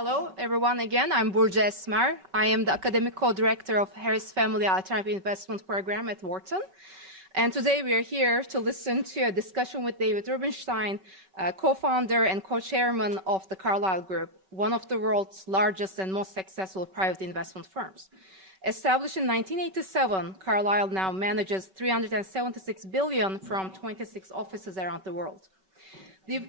Hello, everyone. Again, I'm Burcu Esmer. I am the academic co-director of Harris Family Alternative Investment Program at Wharton. And today we are here to listen to a discussion with David Rubenstein, co-founder and co-chairman of the Carlyle Group, one of the world's largest and most successful private investment firms. Established in 1987, Carlyle now manages $376 billion from 26 offices around the world.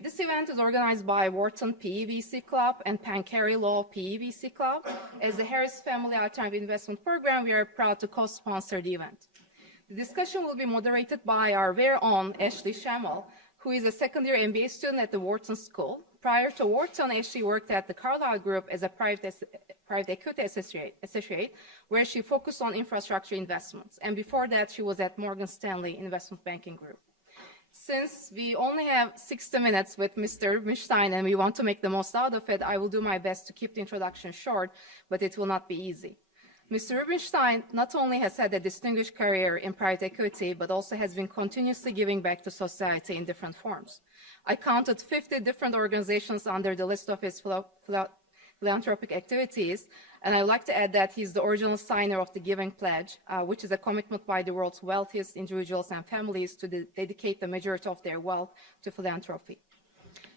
This event is organized by Wharton PEVC Club and Penn Carey Law PEVC Club. As the Harris Family Alternative Investment Program, we are proud to co-sponsor the event. The discussion will be moderated by our very own Ashley Schammel, who is a second-year MBA student at the Wharton School. Prior to Wharton, Ashley worked at the Carlyle Group as a private equity associate, where she focused on infrastructure investments. And before that, she was at Morgan Stanley Investment Banking Group. Since we only have 60 minutes with Mr. Rubenstein and we want to make the most out of it, I will do my best to keep the introduction short, but it will not be easy. Mr. Rubenstein not only has had a distinguished career in private equity, but also has been continuously giving back to society in different forms. I counted 50 different organizations under the list of his philanthropic activities, and I'd like to add that he's the original signer of the Giving Pledge, which is a commitment by the world's wealthiest individuals and families to dedicate the majority of their wealth to philanthropy.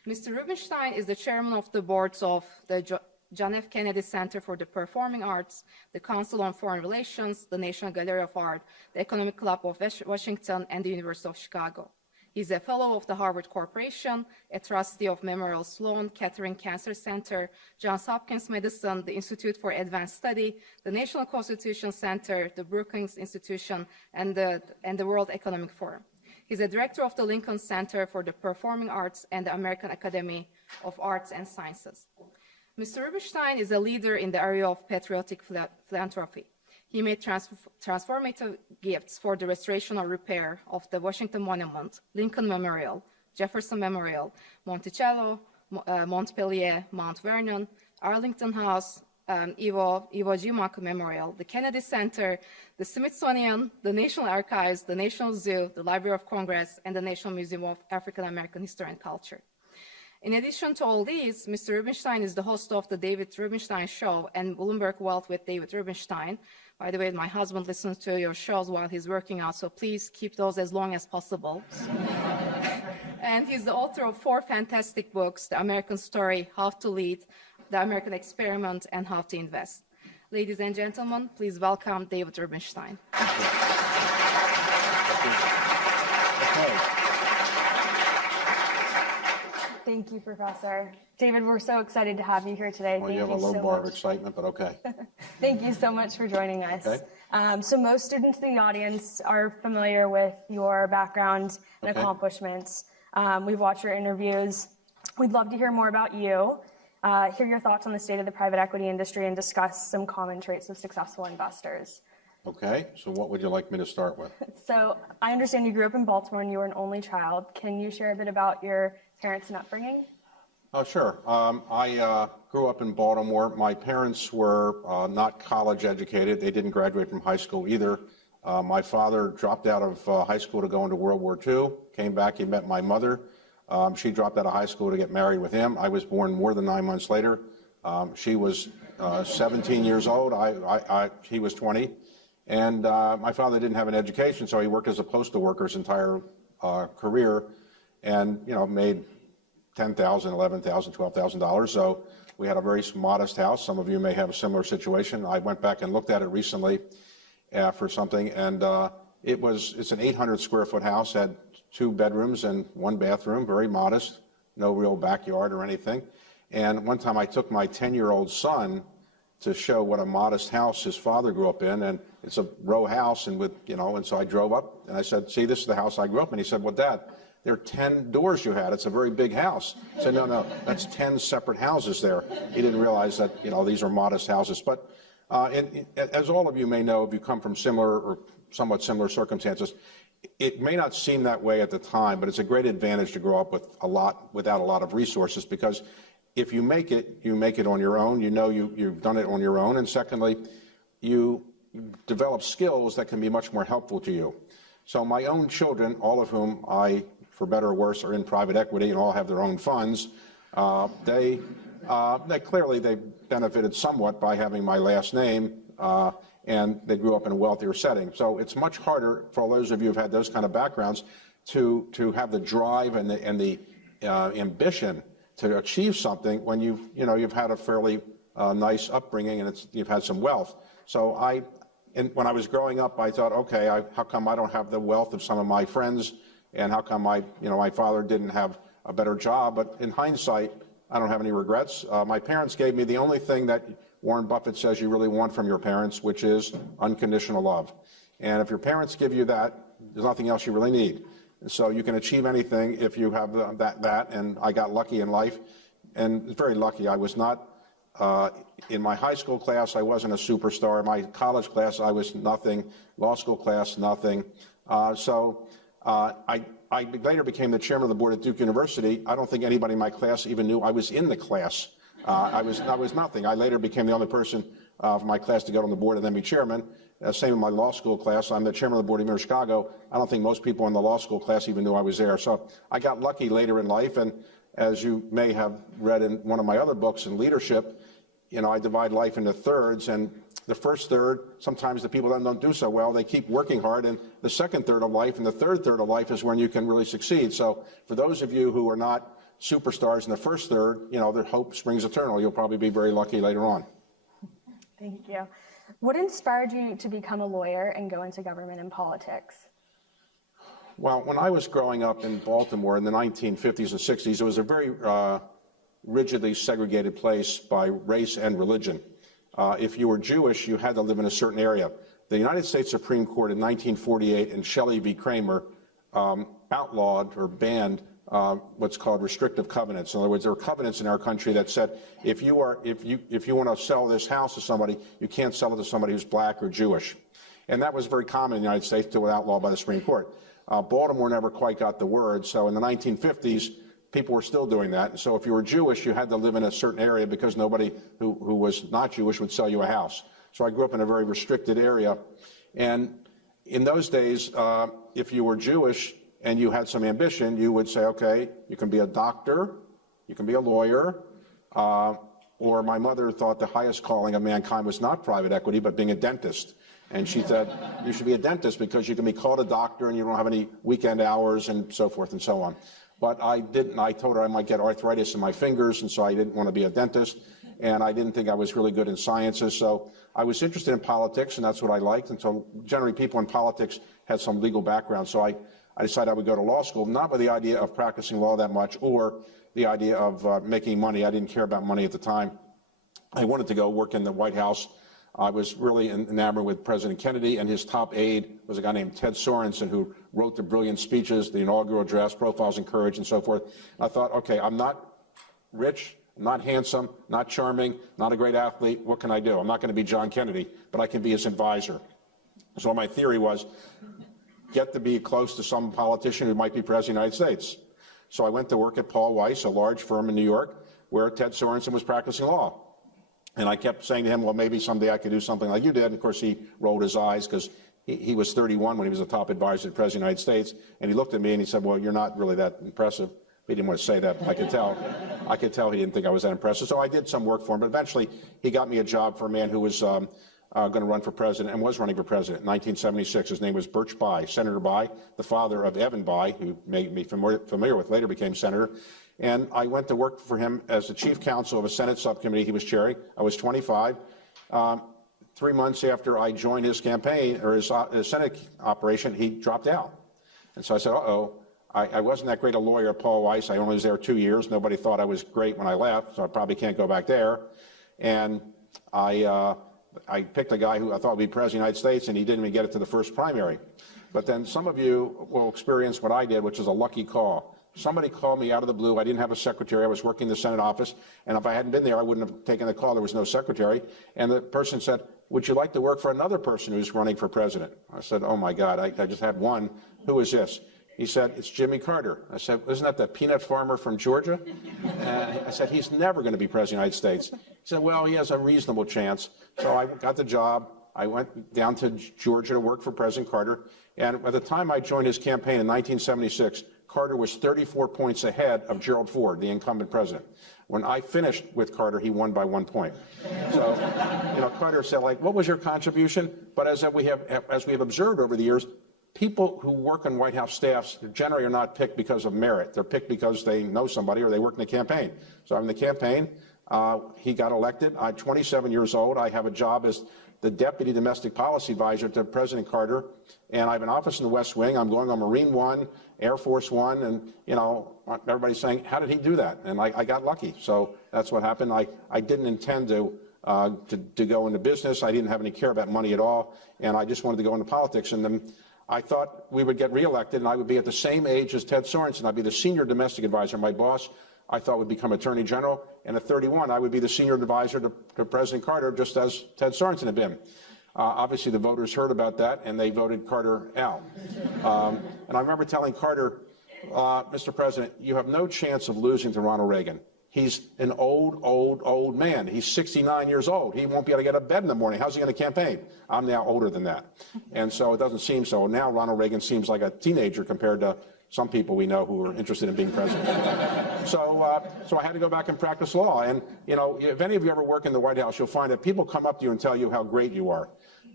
Mr. Rubenstein is the chairman of the boards of the John F. Kennedy Center for the Performing Arts, the Council on Foreign Relations, the National Gallery of Art, the Economic Club of Washington, and the University of Chicago. He's a fellow of the Harvard Corporation, a trustee of Memorial Sloan Kettering Cancer Center, Johns Hopkins Medicine, the Institute for Advanced Study, the National Constitution Center, the Brookings Institution, and the World Economic Forum. He's a director of the Lincoln Center for the Performing Arts and the American Academy of Arts and Sciences. Mr. Rubenstein is a leader in the area of patriotic philanthropy. He made transformative gifts for the restoration or repair of the Washington Monument, Lincoln Memorial, Jefferson Memorial, Monticello, Montpelier, Mount Vernon, Arlington House, Iwo Jima Memorial, the Kennedy Center, the Smithsonian, the National Archives, the National Zoo, the Library of Congress, and the National Museum of African American History and Culture. In addition to all these, Mr. Rubenstein is the host of the David Rubenstein Show and Bloomberg Wealth with David Rubenstein. By the way, my husband listens to your shows while he's working out, so please keep those as long as possible. And he's the author of 4 fantastic books, The American Story, How to Lead, The American Experiment, and How to Invest. Ladies and gentlemen, please welcome David Rubenstein. Thank you, Professor. David, we're so excited to have you here today. Well, you have a low bar of excitement, but okay. Thank you so much for joining us. Okay. So most students in the audience are familiar with your background and accomplishments. We've watched your interviews. We'd love to hear more about you, hear your thoughts on the state of the private equity industry, and discuss some common traits of successful investors. Okay, so what would you like me to start with? So I understand you grew up in Baltimore and you were an only child. Can you share a bit about your parents and upbringing? Oh, sure. I grew up in Baltimore. My parents were not college educated. They didn't graduate from high school either. My father dropped out of high school to go into World War II, came back, he met my mother. She dropped out of high school to get married with him. I was born more than 9 months later. She was 17 years old, he was 20. And my father didn't have an education, so he worked as a postal worker his entire career and, made $10,000, $11,000, $12,000. So we had a very modest house. Some of you may have a similar situation. I went back and looked at it recently for something, and it's an 800 square foot house, had 2 bedrooms and 1 bathroom, very modest, no real backyard or anything. And one time I took my 10-year-old son to show what a modest house his father grew up in, and it's a row house, and and so I drove up and I said, "See, this is the house I grew up in." He said, "Well, Dad, there are 10 doors you had. It's a very big house." I said, no, that's 10 separate houses there. He didn't realize that, these are modest houses. But as all of you may know, if you come from similar or somewhat similar circumstances, it may not seem that way at the time, but it's a great advantage to grow up without a lot of resources, because if you make it on your own. You've done it on your own. And secondly, you develop skills that can be much more helpful to you. So my own children, all of whom for better or worse, are in private equity and all have their own funds, they Clearly, they benefited somewhat by having my last name, and they grew up in a wealthier setting. So it's much harder for those of you who've had those kind of backgrounds to have the drive and the ambition to achieve something when you've had a fairly nice upbringing and you've had some wealth. So when I was growing up, I thought, okay, how come I don't have the wealth of some of my friends, and how come my father didn't have a better job? But in hindsight, I don't have any regrets. My parents gave me the only thing that Warren Buffett says you really want from your parents, which is unconditional love. And if your parents give you that, there's nothing else you really need. And so you can achieve anything if you have that. And I got lucky in life, and very lucky. I was not in my high school class. I wasn't a superstar. In my college class, I was nothing. Law school class, nothing. I later became the chairman of the board at Duke University. I don't think anybody in my class even knew I was in the class. I was nothing. I later became the only person from my class to get on the board and then be chairman. Same in my law school class. I'm the chairman of the board of University of Chicago. I don't think most people in the law school class even knew I was there. So I got lucky later in life. And as you may have read in one of my other books in leadership, I divide life into thirds. And the first third, sometimes the people that don't do so well, they keep working hard. And the second third of life and the third third of life is when you can really succeed. So for those of you who are not superstars in the first third, their hope springs eternal. You'll probably be very lucky later on. Thank you. What inspired you to become a lawyer and go into government and politics? Well, when I was growing up in Baltimore in the 1950s and 60s, it was a very rigidly segregated place by race and religion. If you were Jewish, you had to live in a certain area. The United States Supreme Court in 1948 in Shelley v. Kramer outlawed or banned what's called restrictive covenants. In other words, there were covenants in our country that said if you want to sell this house to somebody, you can't sell it to somebody who's black or Jewish. And that was very common in the United States until it was outlawed by the Supreme Court. Baltimore never quite got the word. So in the 1950s, people were still doing that. And so if you were Jewish, you had to live in a certain area because nobody who was not Jewish would sell you a house. So I grew up in a very restricted area. And in those days, if you were Jewish and you had some ambition, you would say, okay, you can be a doctor, you can be a lawyer, or my mother thought the highest calling of mankind was not private equity, but being a dentist. And she said, you should be a dentist because you can be called a doctor and you don't have any weekend hours and so forth and so on. But I didn't. I told her I might get arthritis in my fingers, and so I didn't want to be a dentist. And I didn't think I was really good in sciences. So I was interested in politics, and that's what I liked. And so generally people in politics had some legal background. So I decided I would go to law school, not with the idea of practicing law that much or the idea of making money. I didn't care about money at the time. I wanted to go work in the White House. I was really enamored with President Kennedy, and his top aide was a guy named Ted Sorensen, who wrote the brilliant speeches, the inaugural address, Profiles in Courage, and so forth. And I thought, okay, I'm not rich, not handsome, not charming, not a great athlete. What can I do? I'm not going to be John Kennedy, but I can be his advisor. So my theory was, get to be close to some politician who might be president of the United States. So I went to work at Paul Weiss, a large firm in New York, where Ted Sorensen was practicing law. And I kept saying to him, well, maybe someday I could do something like you did. And of course, he rolled his eyes because he was 31 when he was a top advisor to the President of the United States. And he looked at me and he said, well, you're not really that impressive. He didn't want to say that, but I could tell. I could tell he didn't think I was that impressive. So I did some work for him. But eventually, he got me a job for a man who was going to run for president and was running for president in 1976. His name was Birch Bayh, Senator Bayh, the father of Evan Bayh, who made me familiar with, later became senator. And I went to work for him as the chief counsel of a Senate subcommittee he was chairing. I was 25. 3 months after I joined his campaign, or his Senate operation, he dropped out. And so I said, uh-oh, I wasn't that great a lawyer at Paul Weiss. I only was there 2 years. Nobody thought I was great when I left, so I probably can't go back there. And I picked a guy who I thought would be president of the United States, and he didn't even get it to the first primary. But then some of you will experience what I did, which is a lucky call. Somebody called me out of the blue. I didn't have a secretary. I was working in the Senate office. And if I hadn't been there, I wouldn't have taken the call. There was no secretary. And the person said, would you like to work for another person who's running for president? I said, oh, my God, I just had one. Who is this? He said, it's Jimmy Carter. I said, isn't that the peanut farmer from Georgia? I said, he's never going to be president of the United States. He said, well, he has a reasonable chance. So I got the job. I went down to Georgia to work for President Carter. And by the time I joined his campaign in 1976, Carter was 34 points ahead of Gerald Ford, the incumbent president. When I finished with Carter, he won by 1 point. So, Carter said, like, what was your contribution? But as we have observed over the years, people who work on White House staffs generally are not picked because of merit. They're picked because they know somebody or they work in the campaign. So I'm in the campaign. He got elected. I'm 27 years old. I have a job as the Deputy Domestic Policy Advisor to President Carter, and I have an office in the West Wing. I'm going on Marine One, Air Force One, and, everybody's saying, how did he do that? And I got lucky. So that's what happened. I didn't intend to go into business. I didn't have any care about money at all, and I just wanted to go into politics. And then I thought we would get reelected, and I would be at the same age as Ted Sorensen. I'd be the senior domestic advisor. My boss, I thought, would become Attorney General, and at 31, I would be the senior advisor to President Carter, just as Ted Sorensen had been. Obviously, the voters heard about that, and they voted Carter out. And I remember telling Carter, Mr. President, you have no chance of losing to Ronald Reagan. He's an old man. He's 69 years old. He won't be able to get out of bed in the morning. How's he going to campaign? I'm now older than that. And so it doesn't seem so. Now Ronald Reagan seems like a teenager compared to some people we know who are interested in being president. So I had to go back and practice law. And, if any of you ever work in the White House, you'll find that people come up to you and tell you how great you are.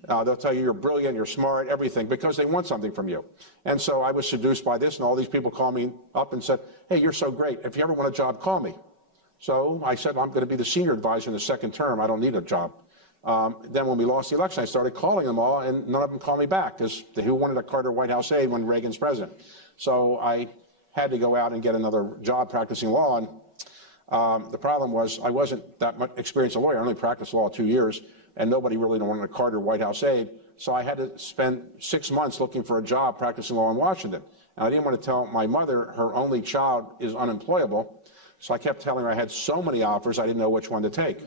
They'll tell you you're brilliant, you're smart, everything, because they want something from you. And so I was seduced by this, and all these people called me up and said, hey, you're so great. If you ever want a job, call me. So I said, I'm going to be the senior advisor in the second term. I don't need a job. Then when we lost the election, I started calling them all, and none of them called me back because who wanted a Carter White House aide when Reagan's president? So I had to go out and get another job practicing law. And the problem was I wasn't that much experienced a lawyer. I only practiced law 2 years, and nobody really wanted a Carter White House aide. So I had to spend 6 months looking for a job practicing law in Washington. And I didn't want to tell my mother her only child is unemployable. So I kept telling her I had so many offers, I didn't know which one to take.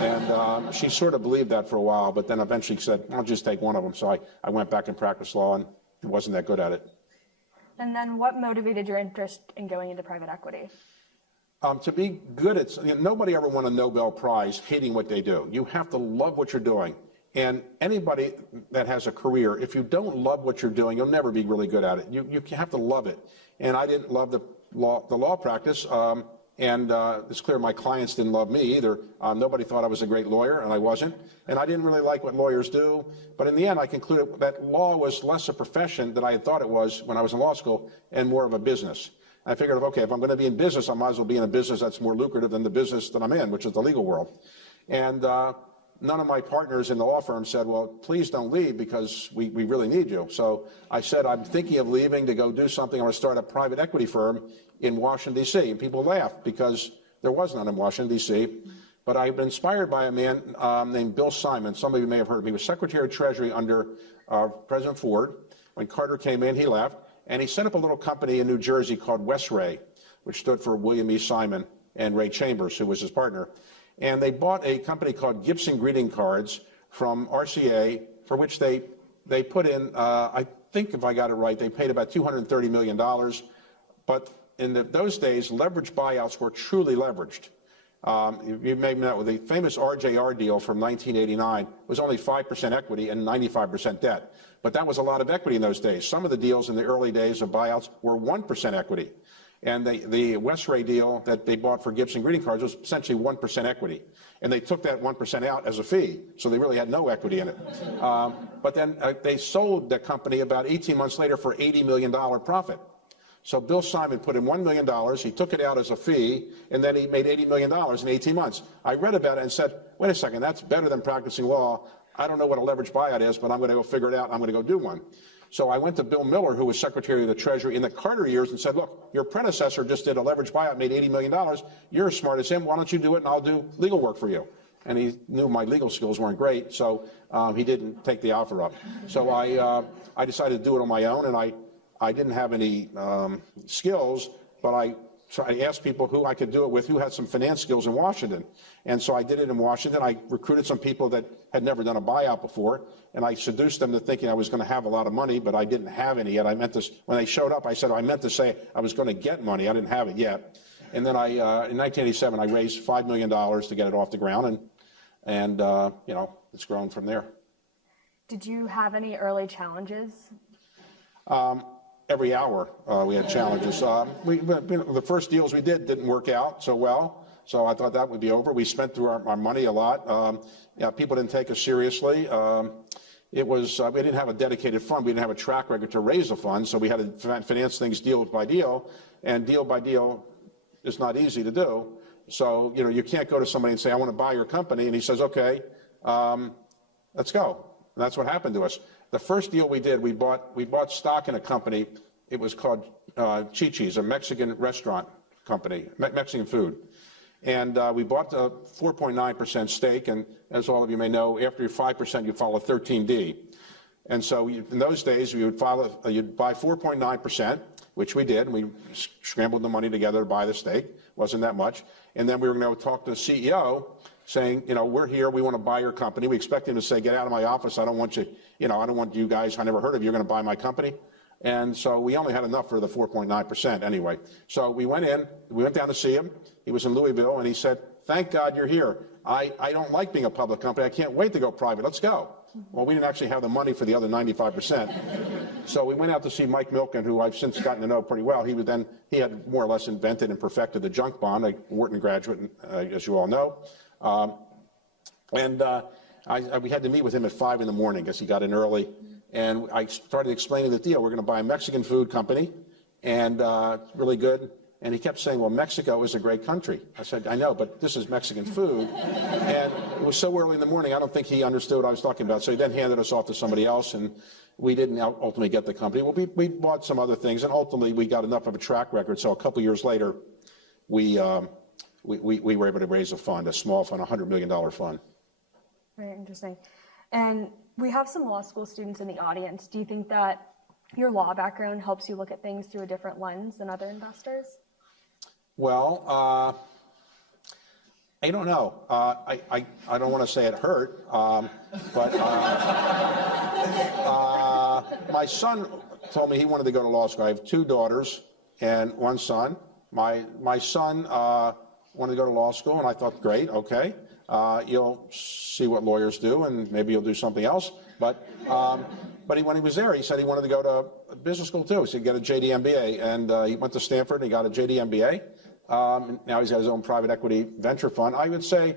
And she sort of believed that for a while, but then eventually said, I'll just take one of them. So I went back and practiced law and wasn't that good at it. And then what motivated your interest in going into private equity? To be good at, nobody ever won a Nobel Prize hating what they do. You have to love what you're doing. And anybody that has a career, if you don't love what you're doing, you'll never be really good at it. You have to love it. And I didn't love the law practice. And it's clear my clients didn't love me either. Nobody thought I was a great lawyer, and I wasn't. And I didn't really like what lawyers do. But in the end, I concluded that law was less a profession than I had thought it was when I was in law school and more of a business. I figured, okay, if I'm going to be in business, I might as well be in a business that's more lucrative than the business that I'm in, which is the legal world. And none of my partners in the law firm said, well, please don't leave because we really need you. So I said, I'm thinking of leaving to go do something. I want to start a private equity firm in Washington, D.C. And people laughed because there was none in Washington, D.C. But I've been inspired by a man named Bill Simon. Some of you may have heard of him. He was Secretary of Treasury under President Ford. When Carter came in, he left. And he set up a little company in New Jersey called Westray, which stood for William E. Simon and Ray Chambers, who was his partner. And they bought a company called Gibson Greeting Cards from RCA, for which they put in, I think if I got it right, they paid about $230 million. But in those days, leveraged buyouts were truly leveraged. You may know the famous RJR deal from 1989 was only 5% equity and 95% debt. But that was a lot of equity in those days. Some of the deals in the early days of buyouts were 1% equity. And the Westray deal that they bought for Gibson Greeting Cards was essentially 1% equity. And they took that 1% out as a fee, so they really had no equity in it. But then they sold the company about 18 months later for $80 million profit. So Bill Simon put in $1 million, he took it out as a fee, and then he made $80 million in 18 months. I read about it and said, wait a second, that's better than practicing law. I don't know what a leveraged buyout is, but I'm going to go figure it out. I'm going to go do one. So I went to Bill Miller, who was Secretary of the Treasury in the Carter years, and said, look, your predecessor just did a leveraged buyout, made $80 million. You're as smart as him. Why don't you do it, and I'll do legal work for you. And he knew my legal skills weren't great, so he didn't take the offer up. So I decided to do it on my own, and I didn't have any skills, but I asked people who I could do it with, who had some finance skills in Washington. And so I did it in Washington. I recruited some people that had never done a buyout before, and I seduced them to thinking I was going to have a lot of money, but I didn't have any yet. I meant this when they showed up. I said I meant to say I was going to get money. I didn't have it yet. And then in 1987, I raised $5 million to get it off the ground, and it's grown from there. Did you have any early challenges? every hour we had challenges. The first deals we did didn't work out so well, so I thought that would be over. We spent through our money a lot. People didn't take us seriously. We didn't have a dedicated fund. We didn't have a track record to raise a fund, so we had to finance things deal by deal, and deal by deal is not easy to do. So, you can't go to somebody and say, I want to buy your company, and he says, okay, let's go. And that's what happened to us. The first deal we did, we bought stock in a company. It was called Chi-Chi's, a Mexican restaurant company, Mexican food. And we bought the 4.9% stake, and as all of you may know, after you're 5%, you file a 13D. And so in those days, you'd buy 4.9%, which we did, and we scrambled the money together to buy the stake. Wasn't that much. And then we were going to talk to the CEO, saying, we're here, we want to buy your company. We expect him to say, get out of my office, I don't want you, I don't want you guys, I never heard of you, you're going to buy my company. And so we only had enough for the 4.9% anyway. So we went down to see him. He was in Louisville, and he said, thank God you're here. I don't like being a public company. I can't wait to go private. Let's go. Well, we didn't actually have the money for the other 95%. So we went out to see Mike Milken, who I've since gotten to know pretty well. He had more or less invented and perfected the junk bond, a Wharton graduate, as you all know. We had to meet with him at 5 in the morning because he got in early. And I started explaining the deal. We're going to buy a Mexican food company, and really good. And he kept saying, well, Mexico is a great country. I said, I know, but this is Mexican food. And it was so early in the morning, I don't think he understood what I was talking about. So he then handed us off to somebody else, and we didn't ultimately get the company. Well, we bought some other things, and ultimately we got enough of a track record. So a couple years later, we were able to raise a fund, a small fund, a $100 million fund. Very interesting. And we have some law school students in the audience. Do you think that your law background helps you look at things through a different lens than other investors? Well, I don't know. I don't want to say it hurt, but my son told me he wanted to go to law school. I have 2 daughters and 1 son. My son wanted to go to law school, and I thought, great, okay. You'll see what lawyers do, and maybe you'll do something else. But when he was there, he said he wanted to go to business school too. So he got a JD MBA, and he went to Stanford and he got a JD MBA. Now he's got his own private equity venture fund. I would say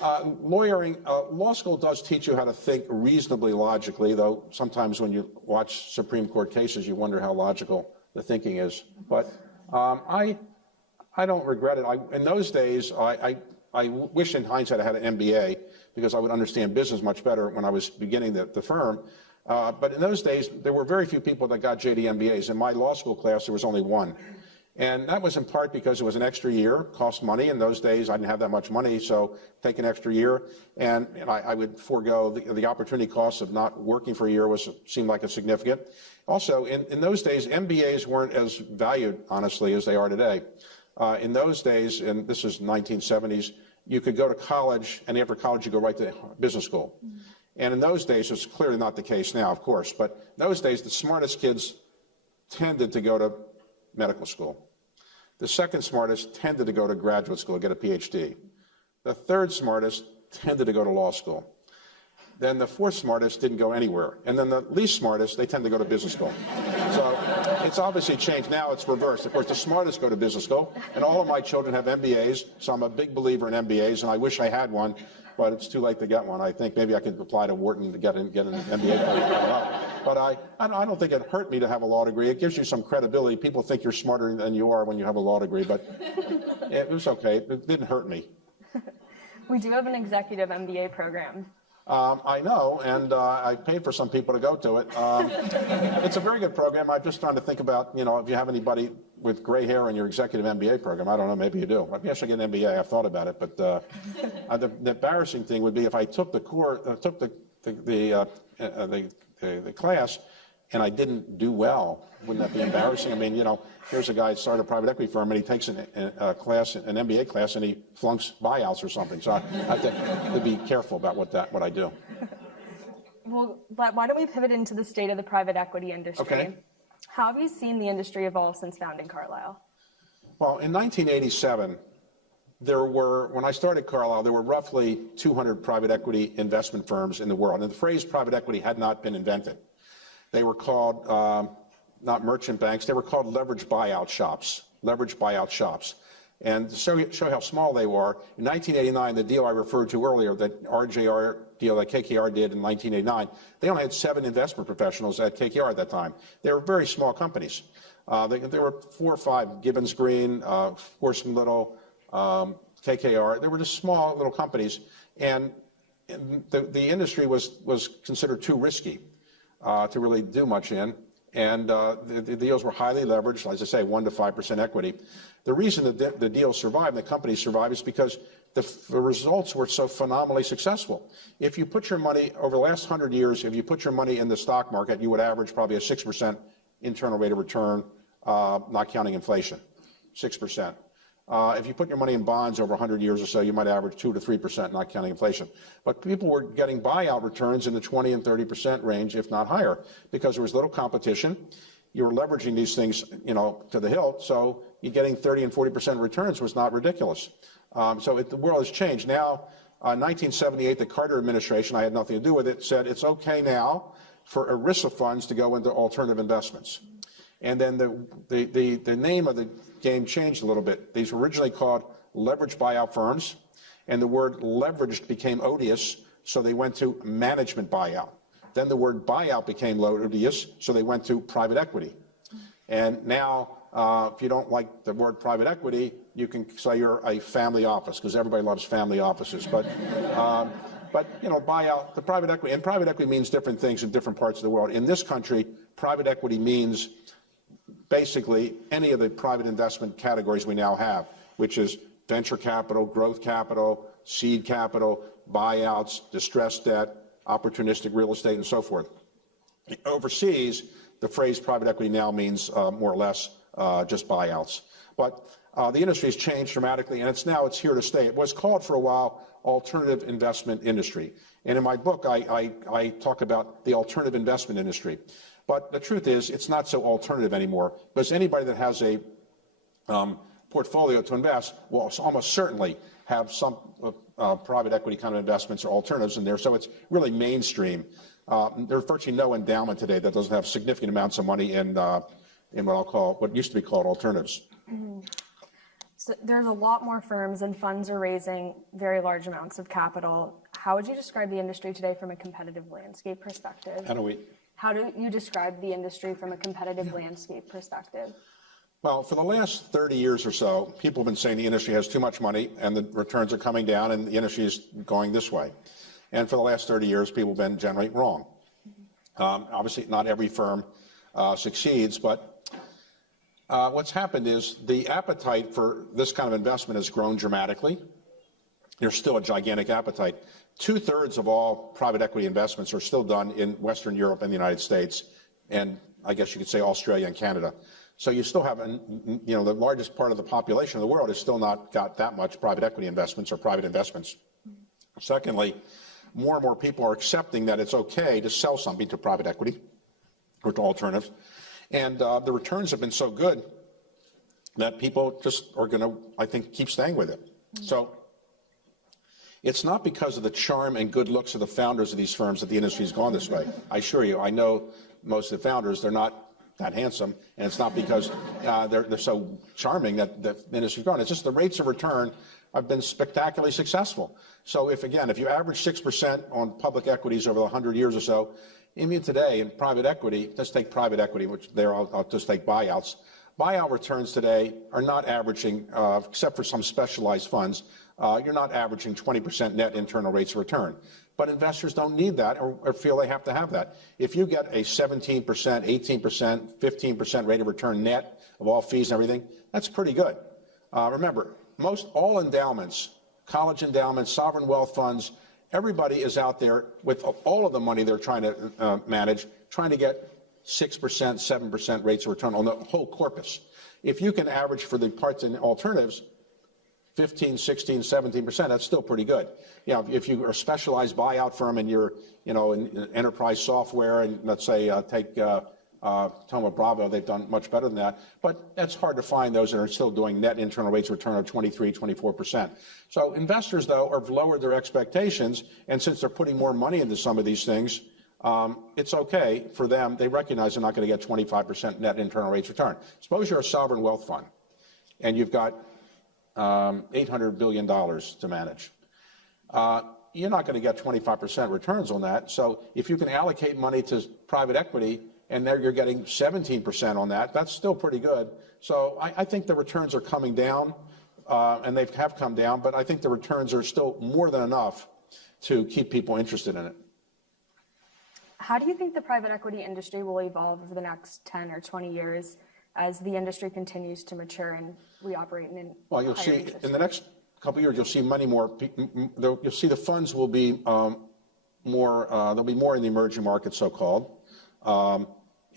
law school does teach you how to think reasonably logically, though sometimes when you watch Supreme Court cases, you wonder how logical the thinking is. But I don't regret it. In those days, I wish in hindsight I had an MBA because I would understand business much better when I was beginning the firm. But in those days, there were very few people that got JD MBAs. In my law school class, there was only 1. And that was in part because it was an extra year, cost money. In those days, I didn't have that much money, so take an extra year. And I would forego the opportunity cost of not working for a year seemed like a significant. Also, in those days, MBAs weren't as valued, honestly, as they are today. In those days, and this is 1970s, you could go to college, and after college, you go right to business school. Mm-hmm. And in those days, it's clearly not the case now, of course, but in those days, the smartest kids tended to go to medical school. The second smartest tended to go to graduate school, get a PhD. The third smartest tended to go to law school. Then the fourth smartest didn't go anywhere. And then the least smartest, they tend to go to business school. So it's obviously changed. Now it's reversed. Of course, the smartest go to business school, and all of my children have MBAs, so I'm a big believer in MBAs, and I wish I had one, but it's too late to get one. I think maybe I could apply to Wharton to get an MBA program. But I don't think it hurt me to have a law degree. It gives you some credibility. People think you're smarter than you are when you have a law degree, but it was okay. It didn't hurt me. We do have an executive MBA program. I know, and I paid for some people to go to it. It's a very good program. I'm just trying to think about, if you have anybody with gray hair in your executive MBA program. I don't know, maybe you do. Maybe I should get an MBA. I've thought about it, but the embarrassing thing would be if I took the class and I didn't do well. Wouldn't that be embarrassing? I mean, here's a guy who started a private equity firm, and he takes an MBA class, and he flunks buyouts or something. So I have to be careful about what I do. Well, why don't we pivot into the state of the private equity industry? Okay. How have you seen the industry evolve since founding Carlyle? Well, in 1987, when I started Carlyle, there were roughly 200 private equity investment firms in the world. And the phrase private equity had not been invented. They were called not merchant banks. They were called leveraged buyout shops. Leveraged buyout shops. And to show how small they were, in 1989, the deal I referred to earlier, that RJR deal that KKR did in 1989, they only had 7 investment professionals at KKR at that time. They were very small companies. There were 4 or 5, Gibbons Green, Forson Little, KKR. They were just small little companies. And the industry was considered too risky to really do much in. And the deals were highly leveraged, as I say, 1 to 5% equity. The reason the deals survived and the companies survived is because the results were so phenomenally successful. If you put your money, over the last 100 years, if you put your money in the stock market, you would average probably a 6% internal rate of return, not counting inflation, 6%. If you put your money in bonds over 100 years or so, you might average 2 to 3%, not counting inflation. But people were getting buyout returns in the 20 and 30% range, if not higher, because there was little competition. You were leveraging these things, to the hilt, so you getting 30 and 40% returns was not ridiculous. The world has changed. Now, 1978, the Carter administration, I had nothing to do with it, said it's okay now for ERISA funds to go into alternative investments. And then the name of the game changed a little bit. These were originally called leveraged buyout firms, and the word leveraged became odious, so they went to management buyout. Then the word buyout became odious, so they went to private equity. And now, if you don't like the word private equity, you can say you're a family office, because everybody loves family offices. But buyout, the private equity, and private equity means different things in different parts of the world. In this country, private equity means basically any of the private investment categories we now have, which is venture capital, growth capital, seed capital, buyouts, distressed debt, opportunistic real estate, and so forth. Overseas, the phrase private equity now means more or less just buyouts. But the industry has changed dramatically, and it's here to stay. It was called for a while alternative investment industry. And in my book, I talk about the alternative investment industry. But the truth is, it's not so alternative anymore, because anybody that has a portfolio to invest will almost certainly have some private equity kind of investments or alternatives in there. So it's really mainstream. There's virtually no endowment today that doesn't have significant amounts of money in what used to be called alternatives. Mm-hmm. So there's a lot more firms and funds are raising very large amounts of capital. How would you describe the industry today from a competitive landscape perspective? How do you describe the industry from a competitive landscape perspective? Well, for the last 30 years or so, people have been saying the industry has too much money and the returns are coming down and the industry is going this way. And for the last 30 years, people have been generally wrong. Obviously, not every firm succeeds, but what's happened is the appetite for this kind of investment has grown dramatically. There's still a gigantic appetite. 2/3 of all private equity investments are still done in Western Europe and the United States, and I guess you could say Australia and Canada. So you still have, the largest part of the population of the world has still not got that much private equity investments or private investments. Secondly, more and more people are accepting that it's okay to sell something to private equity or to alternatives. And the returns have been so good that people just are going to, I think, keep staying with it. So it's not because of the charm and good looks of the founders of these firms that the industry has gone this way. I assure you, I know most of the founders, they're not that handsome, and it's not because they're so charming that the industry's gone. It's just the rates of return have been spectacularly successful. So if you average 6% on public equities over 100 years or so, even today in private equity, let's take private equity, which there I'll just take buyouts. Buyout returns today are not averaging, except for some specialized funds, you're not averaging 20% net internal rates of return. But investors don't need that or feel they have to have that. If you get a 17%, 18%, 15% rate of return net of all fees and everything, that's pretty good. Remember, all endowments, college endowments, sovereign wealth funds, everybody is out there with all of the money they're trying to manage, trying to get 6%, 7% rates of return on the whole corpus. If you can average for the parts in alternatives, 15, 16, 17%, that's still pretty good. If you are a specialized buyout firm and you're, in enterprise software, and let's say take Thoma Bravo, they've done much better than that. But it's hard to find those that are still doing net internal rates of return of 23, 24%. So investors, though, have lowered their expectations, and since they're putting more money into some of these things, it's okay for them. They recognize they're not going to get 25% net internal rates of return. Suppose you're a sovereign wealth fund and you've got $800 billion to manage. You're not going to get 25% returns on that. So if you can allocate money to private equity and there you're getting 17% on that, that's still pretty good. So I think the returns are coming down, and they have come down, but I think the returns are still more than enough to keep people interested in it. How do you think the private equity industry will evolve over the next 10 or 20 years as the industry continues to mature and we operate in Well, you'll see in the next couple of years, you'll see many more. You'll see the funds will be more. There'll be more in the emerging markets, so-called.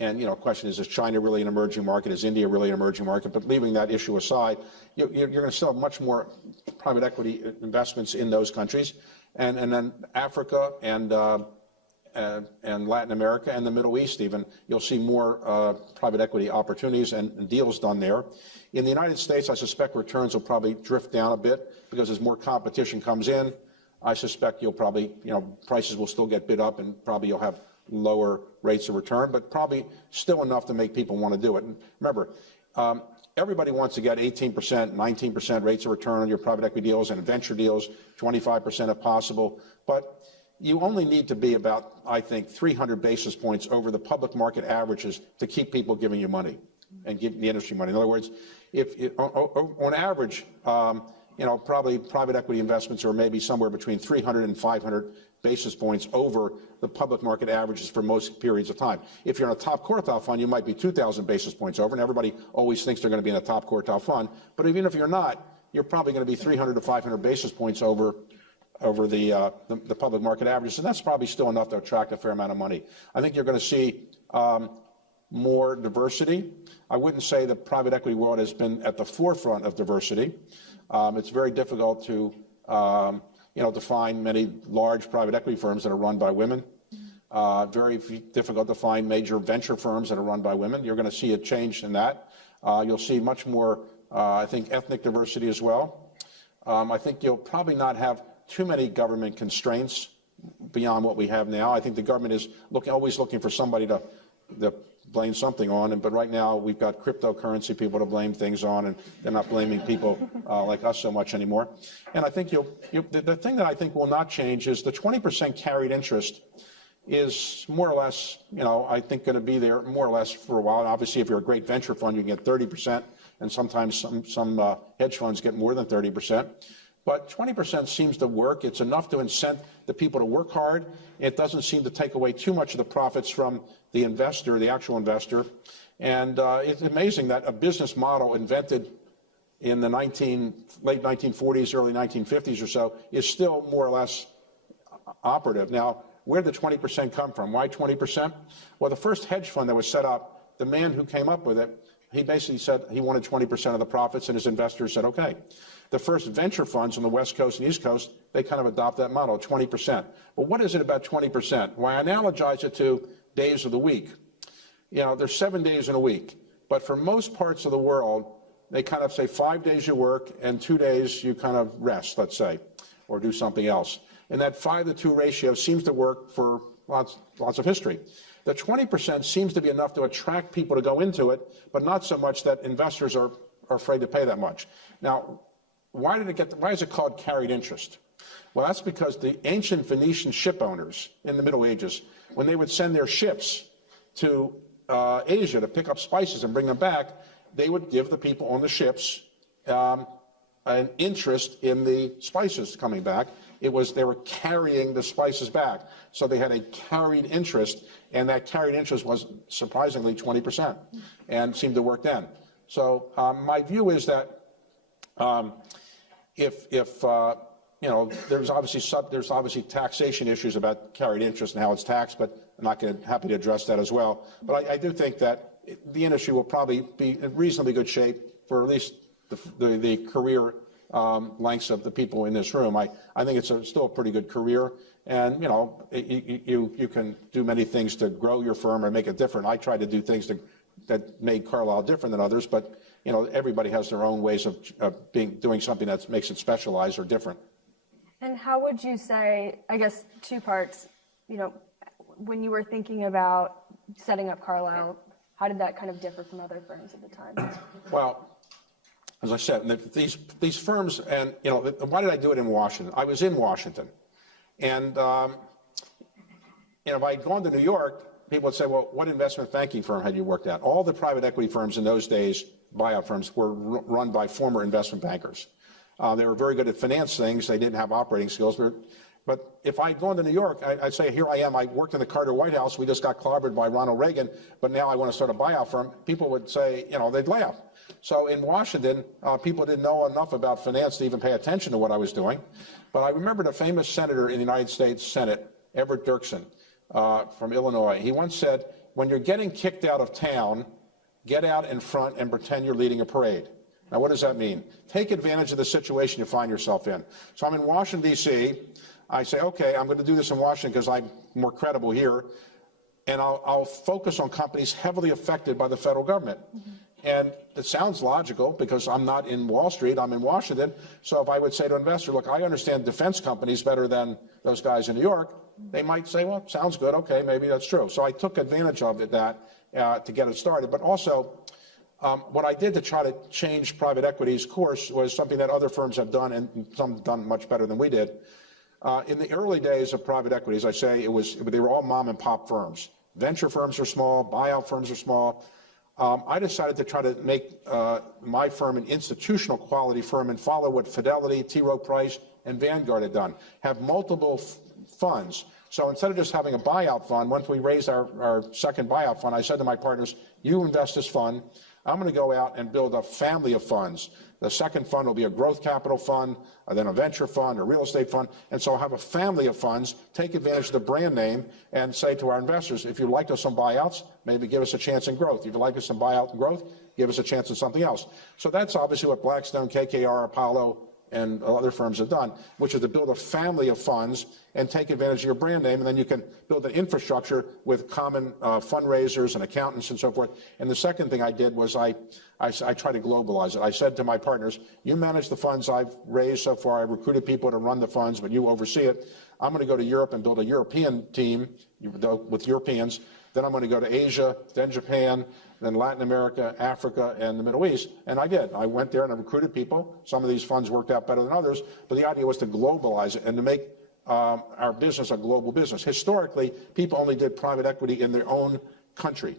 And the question is China really an emerging market? Is India really an emerging market? But leaving that issue aside, you're going to still have much more private equity investments in those countries, and then Africa and Latin America and the Middle East even, you'll see more private equity opportunities and deals done there. In the United States, I suspect returns will probably drift down a bit because as more competition comes in, I suspect you'll probably, prices will still get bid up and probably you'll have lower rates of return, but probably still enough to make people want to do it. And remember, everybody wants to get 18%, 19% rates of return on your private equity deals and venture deals, 25% if possible. But you only need to be about, I think, 300 basis points over the public market averages to keep people giving you money and giving the industry money. In other words, on average, probably private equity investments are maybe somewhere between 300 and 500 basis points over the public market averages for most periods of time. If you're in a top quartile fund, you might be 2,000 basis points over, and everybody always thinks they're going to be in a top quartile fund. But even if you're not, you're probably going to be 300 to 500 basis points over the public market averages, and that's probably still enough to attract a fair amount of money. I think you're going to see more diversity. I wouldn't say the private equity world has been at the forefront of diversity. It's very difficult to to find many large private equity firms that are run by women. Very difficult to find major venture firms that are run by women. You're going to see a change in that. You'll see much more, I think, ethnic diversity as well. I think you'll probably not have too many government constraints beyond what we have now. I think the government is always looking for somebody to blame something on, but right now we've got cryptocurrency people to blame things on, and they're not blaming people like us so much anymore. And I think the thing that I think will not change is the 20% carried interest is more or less, I think going to be there more or less for a while. And obviously, if you're a great venture fund, you can get 30%, and sometimes some hedge funds get more than 30%. But 20% seems to work. It's enough to incent the people to work hard. It doesn't seem to take away too much of the profits from the investor, the actual investor. And it's amazing that a business model invented in the late 1940s, early 1950s or so is still more or less operative. Now, where did the 20% come from? Why 20%? Well, the first hedge fund that was set up, the man who came up with it, he basically said he wanted 20% of the profits, and his investors said, okay. The first venture funds on the West Coast and East Coast, they kind of adopt that model, 20%. Well, what is it about 20%? Well, I analogize it to days of the week. There's 7 days in a week. But for most parts of the world, they kind of say 5 days you work and 2 days you kind of rest, let's say, or do something else. And that 5-to-2 ratio seems to work for lots of history. The 20% seems to be enough to attract people to go into it, but not so much that investors are afraid to pay that much. Now, why is it called carried interest? Well, that's because the ancient Venetian ship owners in the Middle Ages, when they would send their ships to Asia to pick up spices and bring them back, they would give the people on the ships an interest in the spices coming back. They were carrying the spices back. So they had a carried interest, and that carried interest was surprisingly 20% and seemed to work then. So my view is that there's obviously taxation issues about carried interest and how it's taxed, but I'm happy to address that as well. But I do think that the industry will probably be in reasonably good shape for at least the career lengths of the people in this room. I think it's still a pretty good career, and you can do many things to grow your firm or make it different. I tried to do things that made Carlyle different than others, but everybody has their own ways of doing something that makes it specialized or different. And how would you say, I guess 2 parts, when you were thinking about setting up Carlyle, how did that kind of differ from other firms at the time? Well, as I said, these firms, and why did I do it in Washington? I was in Washington, and if I'd gone to New York, people would say, well, what investment banking firm had you worked at? All the private equity firms in those days, buyout firms, were run by former investment bankers. They were very good at finance things. They didn't have operating skills. But if I'd gone to New York, I'd say, here I am. I worked in the Carter White House. We just got clobbered by Ronald Reagan, but now I want to start a buyout firm. People would say, they'd laugh. So in Washington, people didn't know enough about finance to even pay attention to what I was doing. But I remembered a famous senator in the United States Senate, Everett Dirksen, from Illinois. He once said, when you're getting kicked out of town, get out in front and pretend you're leading a parade. Now, what does that mean? Take advantage of the situation you find yourself in. So I'm in Washington, D.C. I say, okay, I'm going to do this in Washington because I'm more credible here, and I'll focus on companies heavily affected by the federal government. Mm-hmm. And it sounds logical because I'm not in Wall Street, I'm in Washington. So if I would say to an investor, look, I understand defense companies better than those guys in New York, they might say, well, sounds good, okay, maybe that's true. So I took advantage of that to get it started. But also, what I did to try to change private equity's course was something that other firms have done, and some have done much better than we did. In the early days of private equity, as I say, they were all mom and pop firms. Venture firms are small, buyout firms are small. I decided to try to make my firm an institutional quality firm and follow what Fidelity, T. Rowe Price, and Vanguard had done. Have multiple funds. So instead of just having a buyout fund, once we raised our second buyout fund, I said to my partners, you invest this fund. I'm going to go out and build a family of funds. The second fund will be a growth capital fund, then a venture fund, a real estate fund. And so I'll have a family of funds, take advantage of the brand name, and say to our investors, if you'd like us some buyouts, maybe give us a chance in growth. If you'd like us some buyout and growth, give us a chance in something else. So that's obviously what Blackstone, KKR, Apollo, and other firms have done, which is to build a family of funds and take advantage of your brand name, and then you can build an infrastructure with common fundraisers and accountants and so forth. And the second thing I did was I tried to globalize it. I said to my partners, you manage the funds I've raised so far. I've recruited people to run the funds, but you oversee it. I'm going to go to Europe and build a European team with Europeans. Then I'm going to go to Asia, then Japan, then Latin America, Africa, and the Middle East. And I did. I went there and I recruited people. Some of these funds worked out better than others, but the idea was to globalize it and to make our business a global business. Historically, people only did private equity in their own country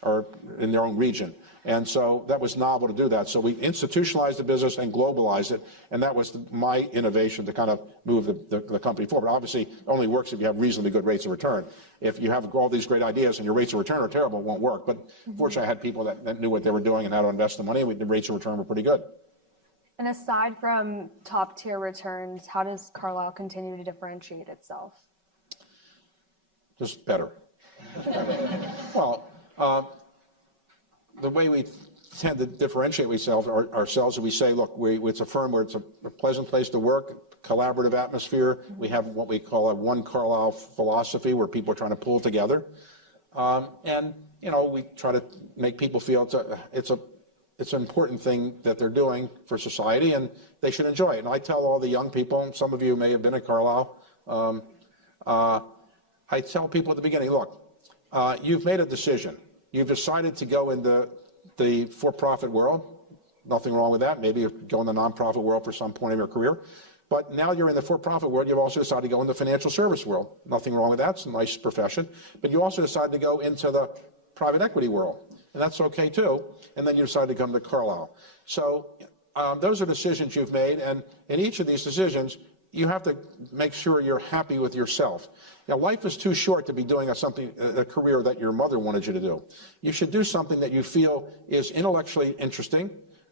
or in their own region. And so that was novel to do that. So we institutionalized the business and globalized it, and that was my innovation to kind of move the company forward. Obviously, it only works if you have reasonably good rates of return. If you have all these great ideas and your rates of return are terrible, it won't work. But fortunately, I had people that knew what they were doing and how to invest the money, and the rates of return were pretty good. And aside from top-tier returns, how does Carlyle continue to differentiate itself? Just better. Well, the way we tend to differentiate ourselves is we say, look, it's a firm where it's a pleasant place to work, collaborative atmosphere. We have what we call a one Carlyle philosophy where people are trying to pull together. And, we try to make people feel it's an important thing that they're doing for society and they should enjoy it. And I tell all the young people, and some of you may have been at Carlyle, I tell people at the beginning, look, you've made a decision. You've decided to go into the for-profit world. Nothing wrong with that. Maybe you go in the nonprofit world for some point of your career. But now you're in the for-profit world. You've also decided to go in the financial service world. Nothing wrong with that. It's a nice profession. But you also decided to go into the private equity world. And that's okay, too. And then you decided to come to Carlyle. So those are decisions you've made. And in each of these decisions, you have to make sure you're happy with yourself. Now, life is too short to be doing a career that your mother wanted you to do. You should do something that you feel is intellectually interesting,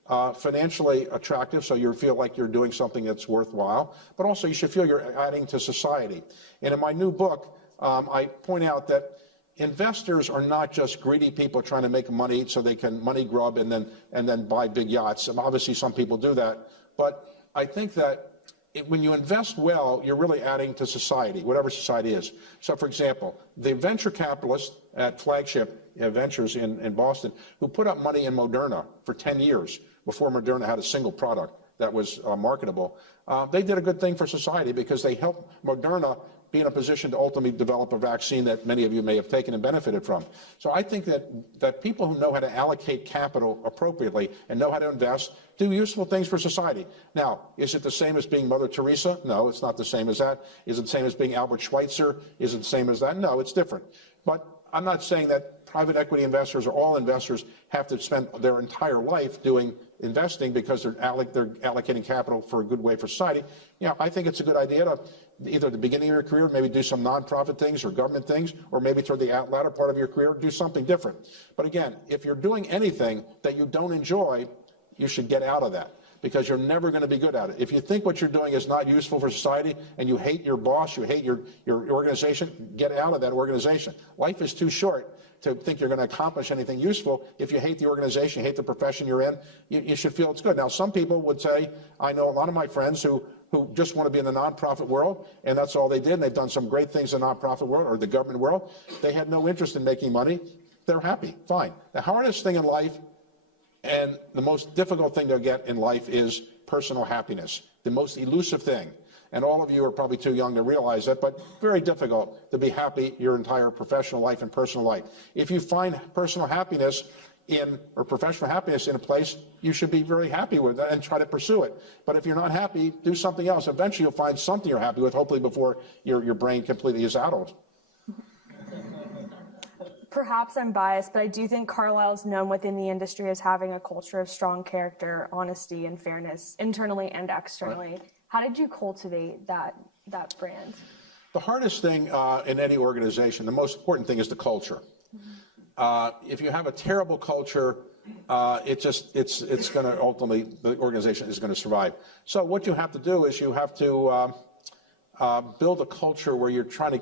financially attractive, so you feel like you're doing something that's worthwhile, but also you should feel you're adding to society. And in my new book, I point out that investors are not just greedy people trying to make money so they can money grub and then buy big yachts. And obviously, some people do that. But I think that when you invest well, you're really adding to society, whatever society is. So, for example, the venture capitalist at Flagship Ventures in Boston, who put up money in Moderna for 10 years before Moderna had a single product that was marketable, they did a good thing for society because they helped Moderna be in a position to ultimately develop a vaccine that many of you may have taken and benefited from. So I think that people who know how to allocate capital appropriately and know how to invest do useful things for society. Now, is it the same as being Mother Teresa? No, it's not the same as that. Is it the same as being Albert Schweitzer? Is it the same as that? No, it's different. But I'm not saying that private equity investors or all investors have to spend their entire life doing investing because they're allocating capital for a good way for society. You know, I think it's a good idea to either at the beginning of your career, maybe do some nonprofit things or government things, or maybe toward the latter part of your career, do something different. But again, if you're doing anything that you don't enjoy, you should get out of that, because you're never going to be good at it. If you think what you're doing is not useful for society and you hate your boss, you hate your organization, get out of that organization. Life is too short to think you're going to accomplish anything useful. If you hate the organization, you hate the profession you're in, you should feel it's good. Now, some people would say, I know a lot of my friends who just want to be in the nonprofit world, and that's all they did, and they've done some great things in the nonprofit world or the government world. They had no interest in making money. They're happy, fine. The hardest thing in life and the most difficult thing to get in life is personal happiness, the most elusive thing. And all of you are probably too young to realize that, but very difficult to be happy your entire professional life and personal life. If you find personal happiness or professional happiness in a place, you should be very happy with it and try to pursue it. But if you're not happy, do something else. Eventually you'll find something you're happy with, hopefully before your brain completely is addled. Perhaps I'm biased, but I do think Carlyle is known within the industry as having a culture of strong character, honesty, and fairness, internally and externally. Right. How did you cultivate that brand? The hardest thing in any organization, the most important thing is the culture. Mm-hmm. If you have a terrible culture, it's going to ultimately, the organization is going to survive. So what you have to do is you have to build a culture where you're trying to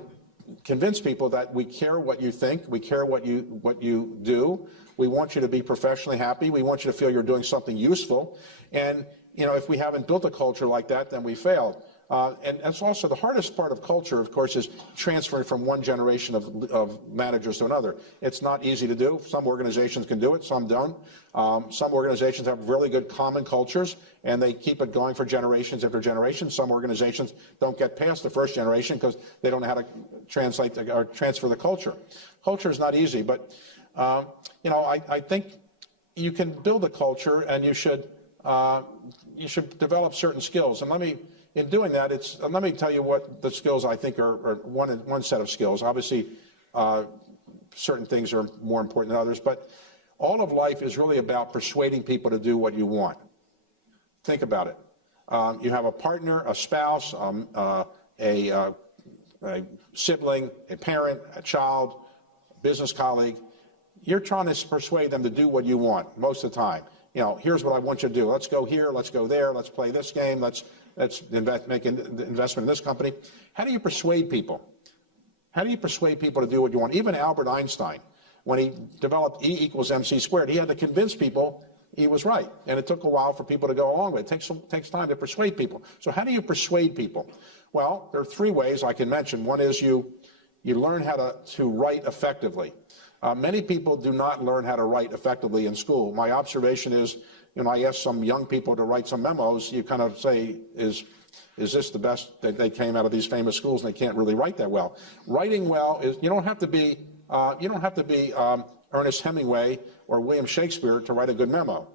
convince people that we care what you think, we care what you do, we want you to be professionally happy, we want you to feel you're doing something useful, and if we haven't built a culture like that, then we failed. And that's also the hardest part of culture, of course, is transferring from one generation of managers to another. It's not easy to do. Some organizations can do it, some don't. Some organizations have really good common cultures, and they keep it going for generations after generations. Some organizations don't get past the first generation because they don't know how to translate or transfer the culture. Culture is not easy, but I think you can build a culture, and you should develop certain skills. And in doing that, let me tell you what the skills I think are one set of skills. Obviously, certain things are more important than others, but all of life is really about persuading people to do what you want. Think about it. You have a partner, a spouse, a sibling, a parent, a child, a business colleague. You're trying to persuade them to do what you want most of the time. Here's what I want you to do. Let's go here. Let's go there. Let's play this game. Let's make an investment in this company. How do you persuade people? How do you persuade people to do what you want? Even Albert Einstein, when he developed E equals MC squared, he had to convince people he was right. And it took a while for people to go along with it. It takes time to persuade people. So how do you persuade people? Well, there are three ways I can mention. One is you learn how to write effectively. Many people do not learn how to write effectively in school. My observation is, I ask some young people to write some memos, you kind of say, is this the best that they came out of these famous schools and they can't really write that well? Writing well is, you don't have to be Ernest Hemingway or William Shakespeare to write a good memo.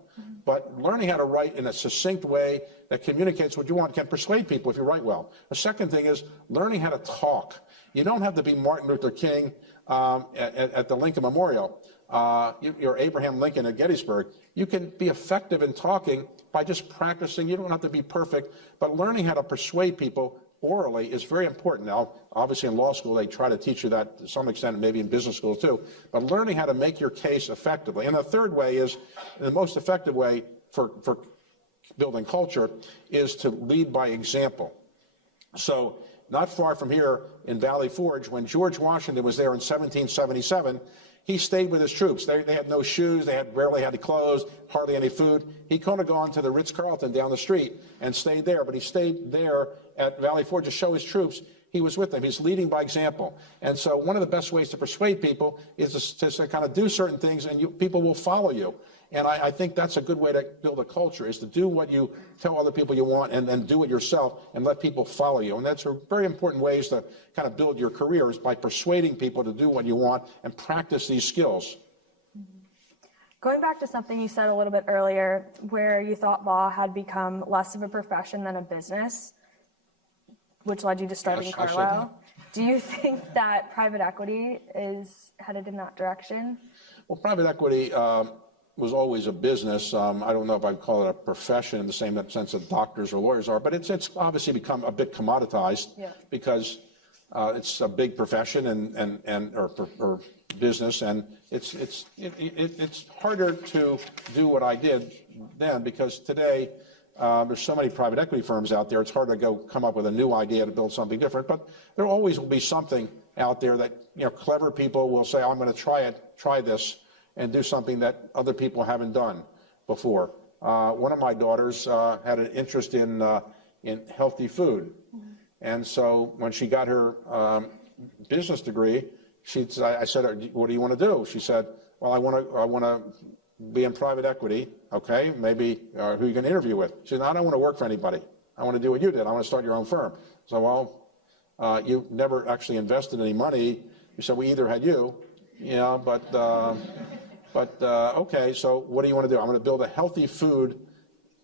But learning how to write in a succinct way that communicates what you want can persuade people if you write well. The second thing is learning how to talk. You don't have to be Martin Luther King at the Lincoln Memorial. You're Abraham Lincoln at Gettysburg. You can be effective in talking by just practicing. You don't have to be perfect, but learning how to persuade people orally is very important. Now, obviously in law school, they try to teach you that to some extent, and maybe in business school too, but learning how to make your case effectively. And the third way is, the most effective way for building culture is to lead by example. So not far from here in Valley Forge, when George Washington was there in 1777, he stayed with his troops. They had no shoes, they barely had any clothes, hardly any food. He could have gone to the Ritz-Carlton down the street and stayed there, but he stayed there at Valley Forge to show his troops he was with them. He's leading by example. And so one of the best ways to persuade people is to kind of do certain things, and people will follow you. And I think that's a good way to build a culture, is to do what you tell other people you want and then do it yourself and let people follow you. And that's very important ways to kind of build your career, is by persuading people to do what you want and practice these skills. Going back to something you said a little bit earlier, where you thought law had become less of a profession than a business, which led you to starting Carlyle. Do you think that private equity is headed in that direction? Well, private equity was always a business. I don't know if I'd call it a profession in the same sense that doctors or lawyers are, but it's obviously become a bit commoditized because it's a big profession or business, and it's harder to do what I did then, because today there's so many private equity firms out there. It's hard to come up with a new idea to build something different, but there always will be something out there that clever people will say, I'm going to try this and do something that other people haven't done before. One of my daughters had an interest in healthy food. And so when she got her business degree, I said, what do you want to do? She said, well, I want to be in private equity. Okay, maybe who are you going to interview with? She said, I don't want to work for anybody. I want to do what you did. I want to start your own firm. So, well, you never actually invested any money. You said, we either had you, but okay, so what do you want to do? I'm going to build a healthy food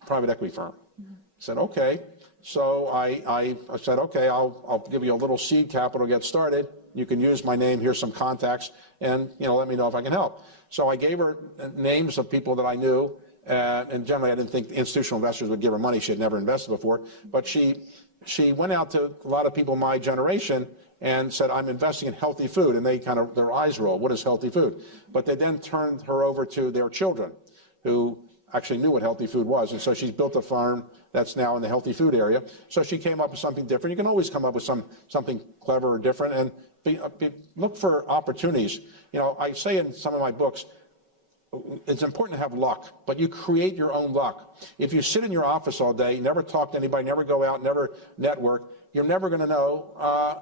private equity firm. I said, okay. So I said, okay, I'll give you a little seed capital to get started. You can use my name. Here's some contacts, and let me know if I can help. So I gave her names of people that I knew, and generally I didn't think institutional investors would give her money. She had never invested before, but she went out to a lot of people my generation and said, I'm investing in healthy food. And they their eyes rolled. What is healthy food? But they then turned her over to their children, who actually knew what healthy food was. And so she's built a farm that's now in the healthy food area. So she came up with something different. You can always come up with something clever or different, and look for opportunities. I say in some of my books, it's important to have luck, but you create your own luck. If you sit in your office all day, never talk to anybody, never go out, never network, you're never going to know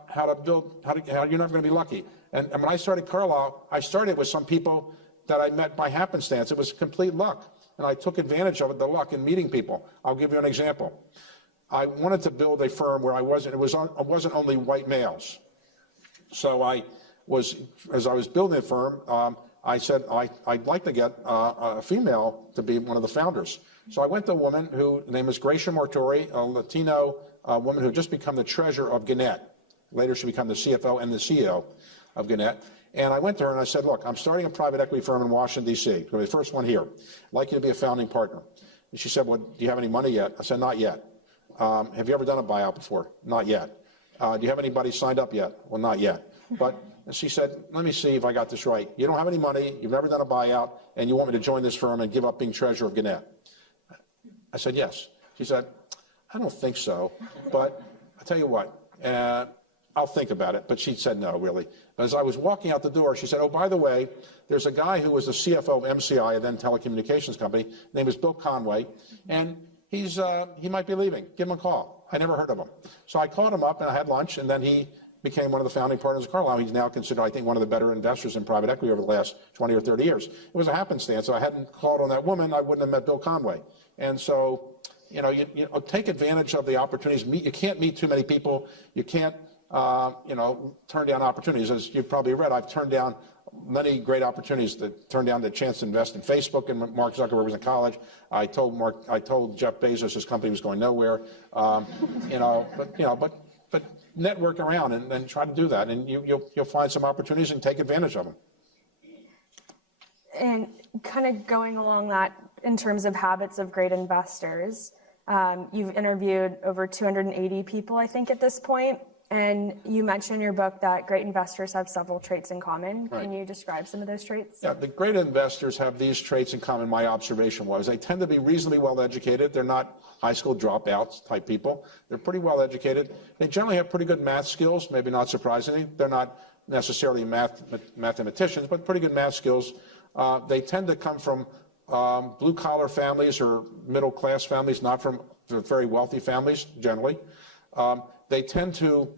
how you're never going to be lucky. And when I started Carlyle, I started with some people that I met by happenstance. It was complete luck, and I took advantage of the luck in meeting people. I'll give you an example. I wanted to build a firm where it wasn't only white males. So as I was building a firm, I said, I'd like to get a female to be one of the founders. So I went to a woman whose name is Gracia Mortori, a Latino woman who had just become the treasurer of Gannett. Later she became the CFO and the CEO of Gannett. And I went to her and I said, look, I'm starting a private equity firm in Washington, D.C. It's going to be the first one here. I'd like you to be a founding partner. And she said, well, do you have any money yet? I said, not yet. Have you ever done a buyout before? Not yet. Do you have anybody signed up yet? Well, not yet. But she said, let me see if I got this right. You don't have any money, you've never done a buyout, and you want me to join this firm and give up being treasurer of Gannett. I said, yes. She said, I don't think so, but I'll tell you what, I'll think about it. But she said no, really. As I was walking out the door, she said, oh, by the way, there's a guy who was the CFO of MCI, a then telecommunications company. His name is Bill Conway, and he might be leaving. Give him a call. I never heard of him. So I called him up, and I had lunch, and then he became one of the founding partners of Carlyle. He's now considered, I think, one of the better investors in private equity over the last 20 or 30 years. It was a happenstance. If I hadn't called on that woman, I wouldn't have met Bill Conway. And so, you take advantage of the opportunities. You can't meet too many people. You can't, turn down opportunities. As you've probably read, I've turned down many great opportunities to turn down the chance to invest in Facebook, and Mark Zuckerberg was in college. I told Jeff Bezos his company was going nowhere. But network around and try to do that, and you'll find some opportunities and take advantage of them. And kind of going along that, in terms of habits of great investors, you've interviewed over 280 people, I think, at this point. And you mentioned in your book that great investors have several traits in common. Right. Can you describe some of those traits? Yeah, the great investors have these traits in common. My observation was they tend to be reasonably well educated. They're not high school dropouts type people. They're pretty well educated. They generally have pretty good math skills, maybe not surprisingly. They're not necessarily mathematicians, but pretty good math skills. They tend to come from blue-collar families or middle-class families, not from very wealthy families, generally. They tend to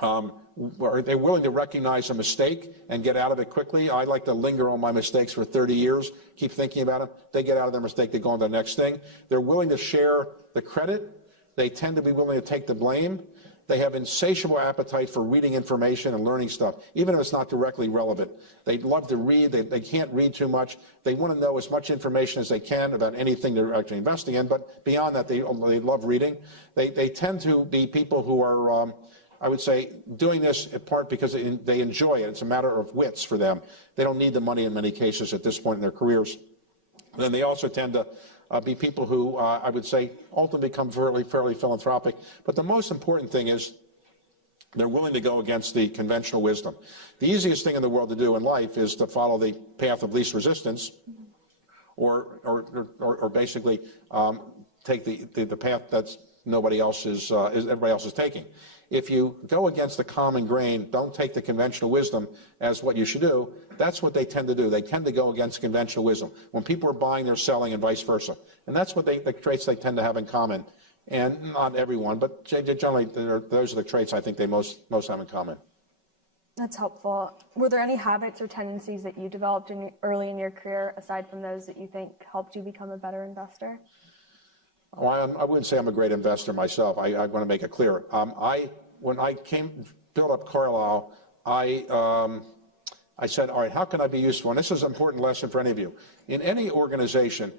Are they willing to recognize a mistake and get out of it quickly? I like to linger on my mistakes for 30 years, keep thinking about them. They get out of their mistake, they go on to the next thing. They're willing to share the credit. They tend to be willing to take the blame. They have insatiable appetite for reading information and learning stuff, even if it's not directly relevant. They love to read. They can't read too much. They want to know as much information as they can about anything they're actually investing in. But beyond that, they love reading. They tend to be people who are, I would say, doing this in part because they enjoy it. It's a matter of wits for them. They don't need the money in many cases at this point in their careers. Then they also tend to be people who, I would say, ultimately become fairly philanthropic. But the most important thing is they're willing to go against the conventional wisdom. The easiest thing in the world to do in life is to follow the path of least resistance, or basically take the path that's everybody else is taking. If you go against the common grain, don't take the conventional wisdom as what you should do, that's what they tend to do. They tend to go against conventional wisdom. When people are buying, they're selling, and vice versa. And that's what the traits they tend to have in common. And not everyone, but generally, those are the traits I think they most have in common. That's helpful. Were there any habits or tendencies that you developed early in your career, aside from those that you think helped you become a better investor? Well, I wouldn't say I'm a great investor myself. I want to make it clear. When I built up Carlyle, I said, all right, how can I be useful? And this is an important lesson for any of you. In any organization,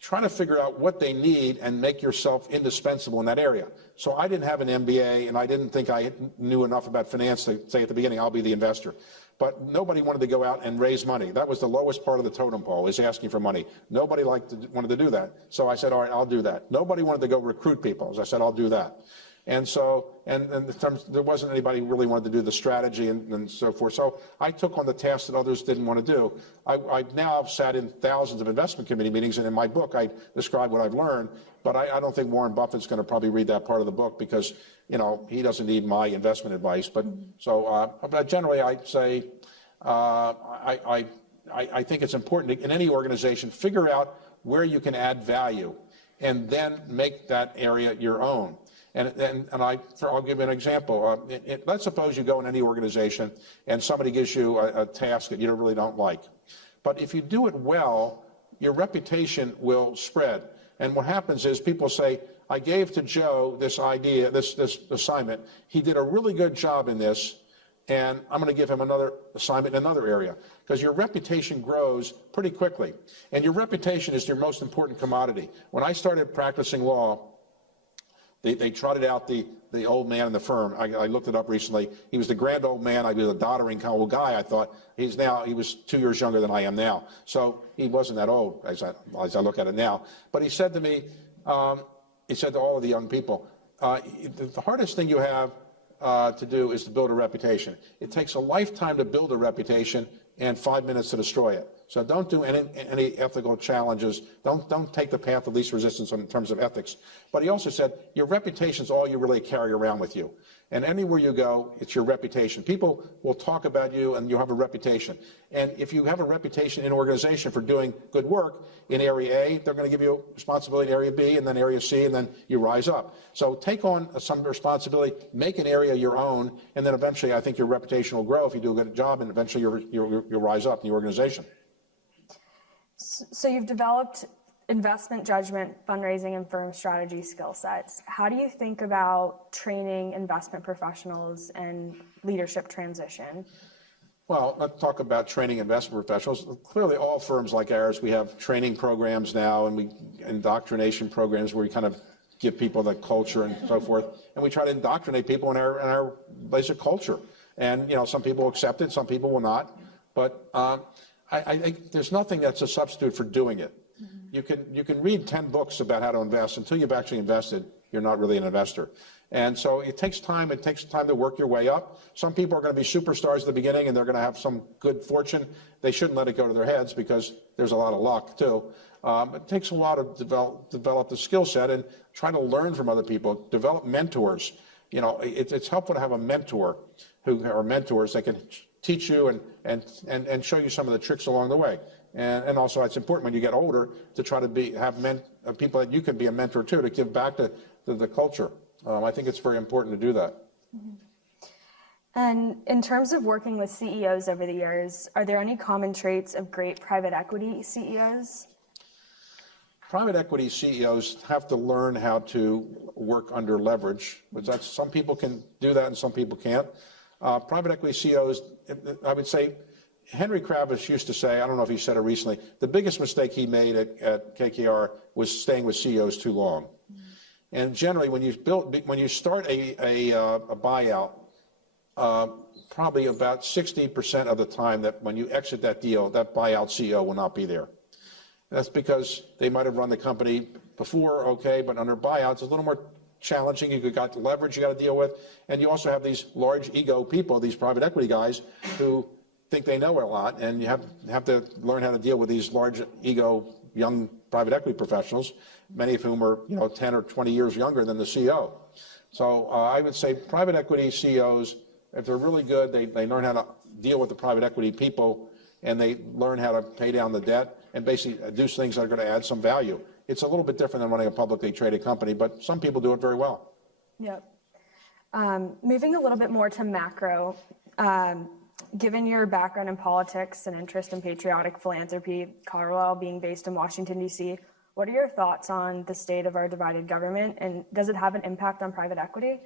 try to figure out what they need and make yourself indispensable in that area. So I didn't have an MBA, and I didn't think I knew enough about finance to say at the beginning, I'll be the investor. But nobody wanted to go out and raise money. That was the lowest part of the totem pole, is asking for money. Nobody wanted to do that. So I said, all right, I'll do that. Nobody wanted to go recruit people. So I said, I'll do that. And so, and there wasn't anybody who really wanted to do the strategy and so forth. So I took on the tasks that others didn't want to do. I now have sat in thousands of investment committee meetings, and in my book I describe what I've learned. But I don't think Warren Buffett's going to probably read that part of the book because, you know, he doesn't need my investment advice. But so, but generally I'd say I think it's important in any organization, figure out where you can add value, and then make that area your own. And I'll give you an example. Let's suppose you go in any organization and somebody gives you a task that you really don't like. But if you do it well, your reputation will spread. And what happens is people say, I gave to Joe this idea, this assignment. He did a really good job in this, and I'm going to give him another assignment in another area. Because your reputation grows pretty quickly. And your reputation is your most important commodity. When I started practicing law, they trotted out the old man in the firm. I looked it up recently. He was the grand old man. I was a doddering kind of old guy. I thought he was 2 years younger than I am now. So he wasn't that old as I look at it now. But he said to me, he said to all of the young people, the hardest thing you have to do is to build a reputation. It takes a lifetime to build a reputation and 5 minutes to destroy it. So don't do any ethical challenges. Don't take the path of least resistance in terms of ethics. But he also said, your reputation is all you really carry around with you. And anywhere you go, it's your reputation. People will talk about you, and you have a reputation. And if you have a reputation in an organization for doing good work in Area A, they're going to give you responsibility in Area B, and then Area C, and then you rise up. So take on some responsibility, make an area your own, and then eventually I think your reputation will grow if you do a good job, and eventually you'll rise up in the organization. So you've developed investment judgment, fundraising, and firm strategy skill sets. How do you think about training investment professionals and leadership transition? Well, let's talk about training investment professionals. Clearly, all firms like ours, we have training programs now, and indoctrination programs where we kind of give people the culture and so forth. And we try to indoctrinate people in our basic culture. And, you know, some people accept it, some people will not. But I think there's nothing that's a substitute for doing it. Mm-hmm. You can read 10 books about how to invest. Until you've actually invested, you're not really an investor. And so it takes time. It takes time to work your way up. Some people are going to be superstars at the beginning, and they're going to have some good fortune. They shouldn't let it go to their heads because there's a lot of luck, too. It takes a while to develop the skill set and try to learn from other people, develop mentors. You know, it's helpful to have a mentor or mentors that can teach you and show you some of the tricks along the way. And also it's important when you get older to try to have people that you can be a mentor to give back to the culture. I think it's very important to do that. Mm-hmm. And in terms of working with CEOs over the years, are there any common traits of great private equity CEOs? Private equity CEOs have to learn how to work under leverage, but some people can do that and some people can't. Private equity CEOs, I would say, Henry Kravis used to say, I don't know if he said it recently, the biggest mistake he made at KKR was staying with CEOs too long. And generally, when you start a buyout, probably about 60% of the time that when you exit that deal, that buyout CEO will not be there. That's because they might have run the company before, okay, but under buyouts, it's a little more challenging. You've got the leverage you got to deal with, and you also have these large ego people, these private equity guys, who think they know a lot, and you have to learn how to deal with these large ego young private equity professionals, many of whom are 10 or 20 years younger than the CEO. So I would say private equity CEOs, if they're really good, they learn how to deal with the private equity people, and they learn how to pay down the debt and basically do things that are going to add some value. It's a little bit different than running a publicly traded company, but some people do it very well. Yep. Moving a little bit more to macro, given your background in politics and interest in patriotic philanthropy, Carlyle being based in Washington, D.C., what are your thoughts on the state of our divided government, and does it have an impact on private equity?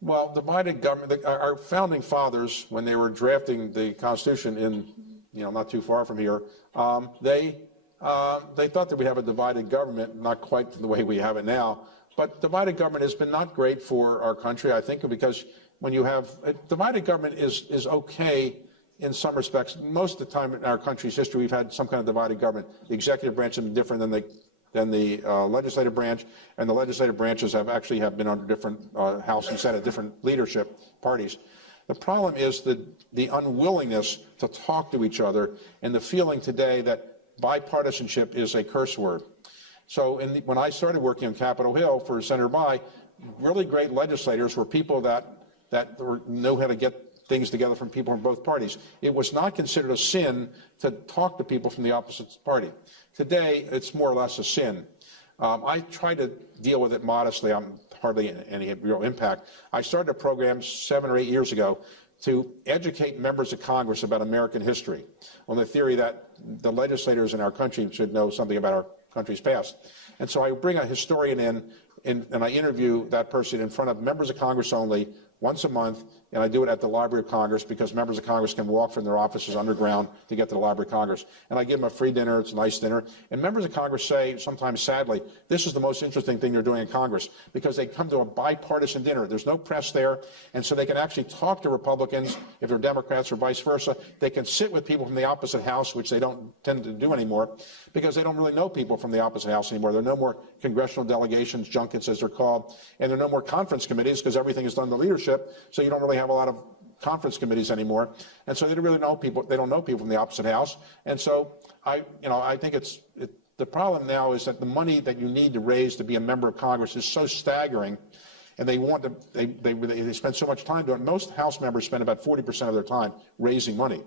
Well, divided government, our founding fathers, when they were drafting the Constitution in, not too far from here, they thought that we'd have a divided government, not quite the way we have it now. But divided government has been not great for our country, I think, because when you have divided government is okay in some respects. Most of the time in our country's history, we've had some kind of divided government. The executive branch has been different than the legislative branch, and the legislative branches have been under different House and Senate, different leadership parties. The problem is the unwillingness to talk to each other, and the feeling today that bipartisanship is a curse word. So when I started working on Capitol Hill for Senator Bayh, really great legislators were people that knew how to get things together from people from both parties. It was not considered a sin to talk to people from the opposite party. Today, it's more or less a sin. I try to deal with it modestly. I'm hardly any real impact. I started a program 7 or 8 years ago to educate members of Congress about American history on the theory that the legislators in our country should know something about our country's past. And so I bring a historian in and I interview that person in front of members of Congress only once a month, and I do it at the Library of Congress because members of Congress can walk from their offices underground to get to the Library of Congress. And I give them a free dinner. It's a nice dinner. And members of Congress say, sometimes sadly, this is the most interesting thing they're doing in Congress because they come to a bipartisan dinner. There's no press there, and so they can actually talk to Republicans if they're Democrats or vice versa. They can sit with people from the opposite house, which they don't tend to do anymore because they don't really know people from the opposite house anymore. There are no more congressional delegations, junkets as they're called, and there are no more conference committees because everything is done to leadership, so you don't really have a lot of conference committees anymore, and so they don't really know people. They don't know people from the opposite house, and so I think the problem now is that the money that you need to raise to be a member of Congress is so staggering, and they spend so much time doing it. Most House members spend about 40% of their time raising money,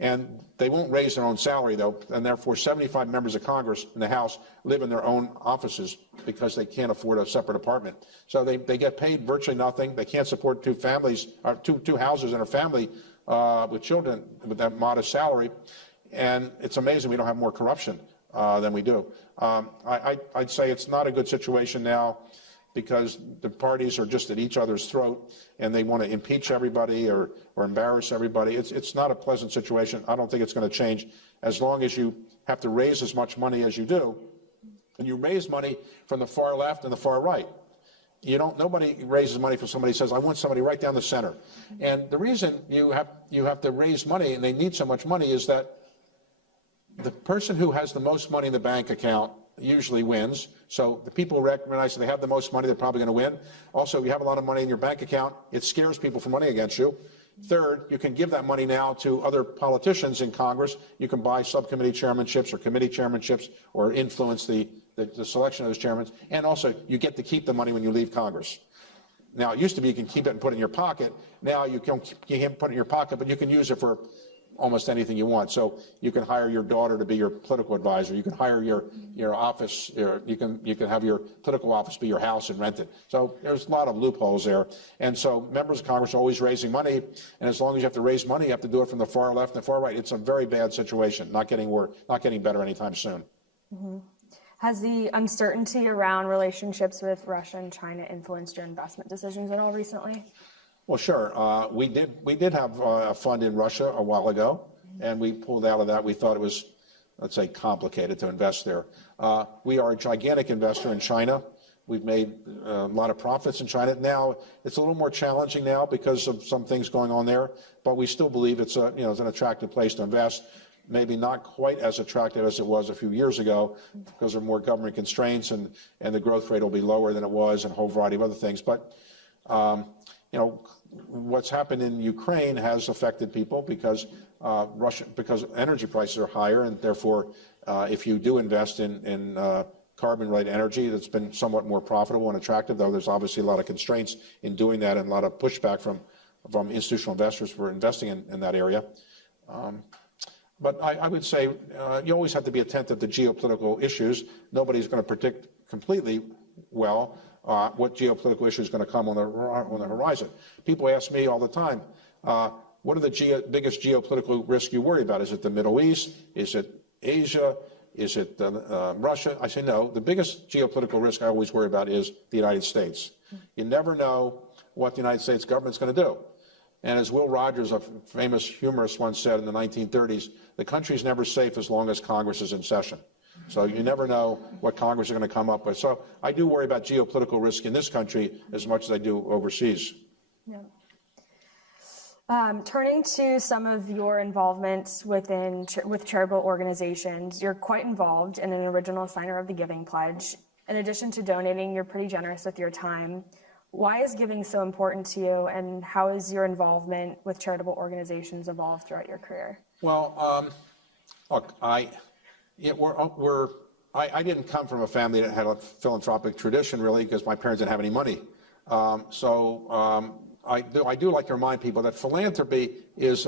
and they won't raise their own salary though, and therefore 75 members of Congress in the House live in their own offices because they can't afford a separate apartment. So they get paid virtually nothing. They can't support two families, or two houses and a family with children with that modest salary. And it's amazing we don't have more corruption than we do. I'd say it's not a good situation now because the parties are just at each other's throat and they want to impeach everybody or embarrass everybody. It's not a pleasant situation. I don't think it's going to change as long as you have to raise as much money as you do. And you raise money from the far left and the far right. Nobody raises money for somebody who says, I want somebody right down the center. And the reason you have to raise money and they need so much money is that the person who has the most money in the bank account usually wins. So the people who recognize that they have the most money, they're probably going to win. Also, if you have a lot of money in your bank account, it scares people from running against you. Third, you can give that money now to other politicians in Congress. You can buy subcommittee chairmanships or committee chairmanships or influence the selection of those chairmen. And also, you get to keep the money when you leave Congress. Now, it used to be you can keep it and put it in your pocket. Now you can't put it in your pocket, but you can use it for almost anything you want. So you can hire your daughter to be your political advisor. You can hire your office. You can have your political office be your house and rent it. So there's a lot of loopholes there. And so members of Congress are always raising money. And as long as you have to raise money, you have to do it from the far left and the far right. It's a very bad situation. Not getting better anytime soon. Mm-hmm. Has the uncertainty around relationships with Russia and China influenced your investment decisions at all recently? Well, sure. We did have a fund in Russia a while ago, and we pulled out of that. We thought it was, let's say, complicated to invest there. We are a gigantic investor in China. We've made a lot of profits in China. Now, it's a little more challenging now because of some things going on there, but we still believe it's an attractive place to invest. Maybe not quite as attractive as it was a few years ago because of more government constraints, and the growth rate will be lower than it was, and a whole variety of other things. But what's happened in Ukraine has affected people because because energy prices are higher, and therefore, if you do invest in carbon-related energy, that's been somewhat more profitable and attractive. Though there's obviously a lot of constraints in doing that, and a lot of pushback from institutional investors for investing in that area. But I would say you always have to be attentive to geopolitical issues. Nobody's going to predict completely well what geopolitical issue is going to come on the horizon. People ask me all the time, what are the biggest geopolitical risks you worry about? Is it the Middle East? Is it Asia? Is it Russia? I say no. The biggest geopolitical risk I always worry about is the United States. You never know what the United States government's going to do. And as Will Rogers, a famous humorist, once said in the 1930s, the country's never safe as long as Congress is in session. So you never know what Congress is going to come up with. So I do worry about geopolitical risk in this country as much as I do overseas. Yeah. Turning to some of your involvements with charitable organizations, you're quite involved and an original signer of the Giving Pledge. In addition to donating, you're pretty generous with your time. Why is giving so important to you, and how has your involvement with charitable organizations evolved throughout your career? Well, look, I didn't come from a family that had a philanthropic tradition, really, because my parents didn't have any money. I do like to remind people that philanthropy is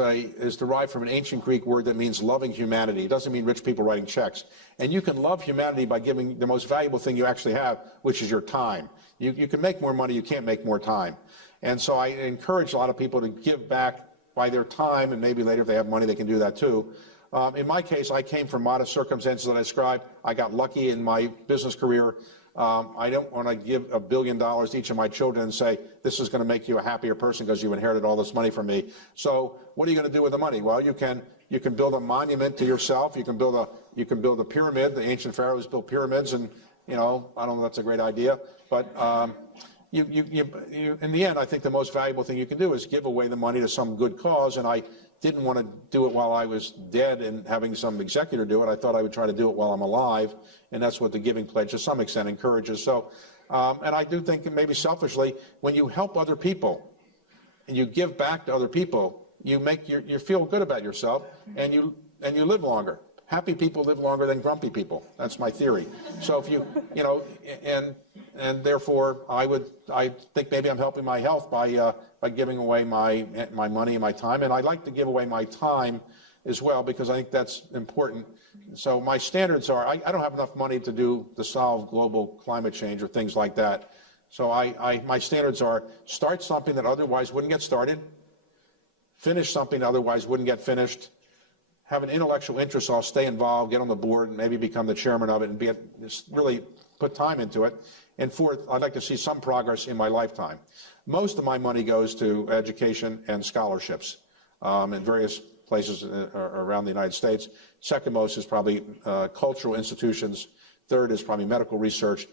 derived from an ancient Greek word that means loving humanity. It doesn't mean rich people writing checks. And you can love humanity by giving the most valuable thing you actually have, which is your time. You can make more money, you can't make more time. And so I encourage a lot of people to give back by their time, and maybe later if they have money, they can do that too. In my case, I came from modest circumstances that I described. I got lucky in my business career. I don't want to give $1 billion to each of my children and say, this is going to make you a happier person because you inherited all this money from me. So what are you going to do with the money? Well, you can build a monument to yourself. You can build a pyramid. The ancient pharaohs built pyramids, and I don't know if that's a great idea, but in the end, I think the most valuable thing you can do is give away the money to some good cause. And I didn't want to do it while I was dead and having some executor do it. I thought I would try to do it while I'm alive, and that's what the Giving Pledge to some extent encourages. So, and I do think maybe selfishly, when you help other people and you give back to other people, you feel good about yourself, and you live longer. Happy people live longer than grumpy people. That's my theory. So if and therefore I think maybe I'm helping my health by giving away my money and my time. And I like to give away my time as well because I think that's important. So my standards are, I don't have enough money to solve global climate change or things like that. So my standards are start something that otherwise wouldn't get started, finish something that otherwise wouldn't get finished, have an intellectual interest, so I'll stay involved, get on the board, and maybe become the chairman of it, and really put time into it. And fourth, I'd like to see some progress in my lifetime. Most of my money goes to education and scholarships in various places around the United States. Second most is probably cultural institutions. Third is probably medical research.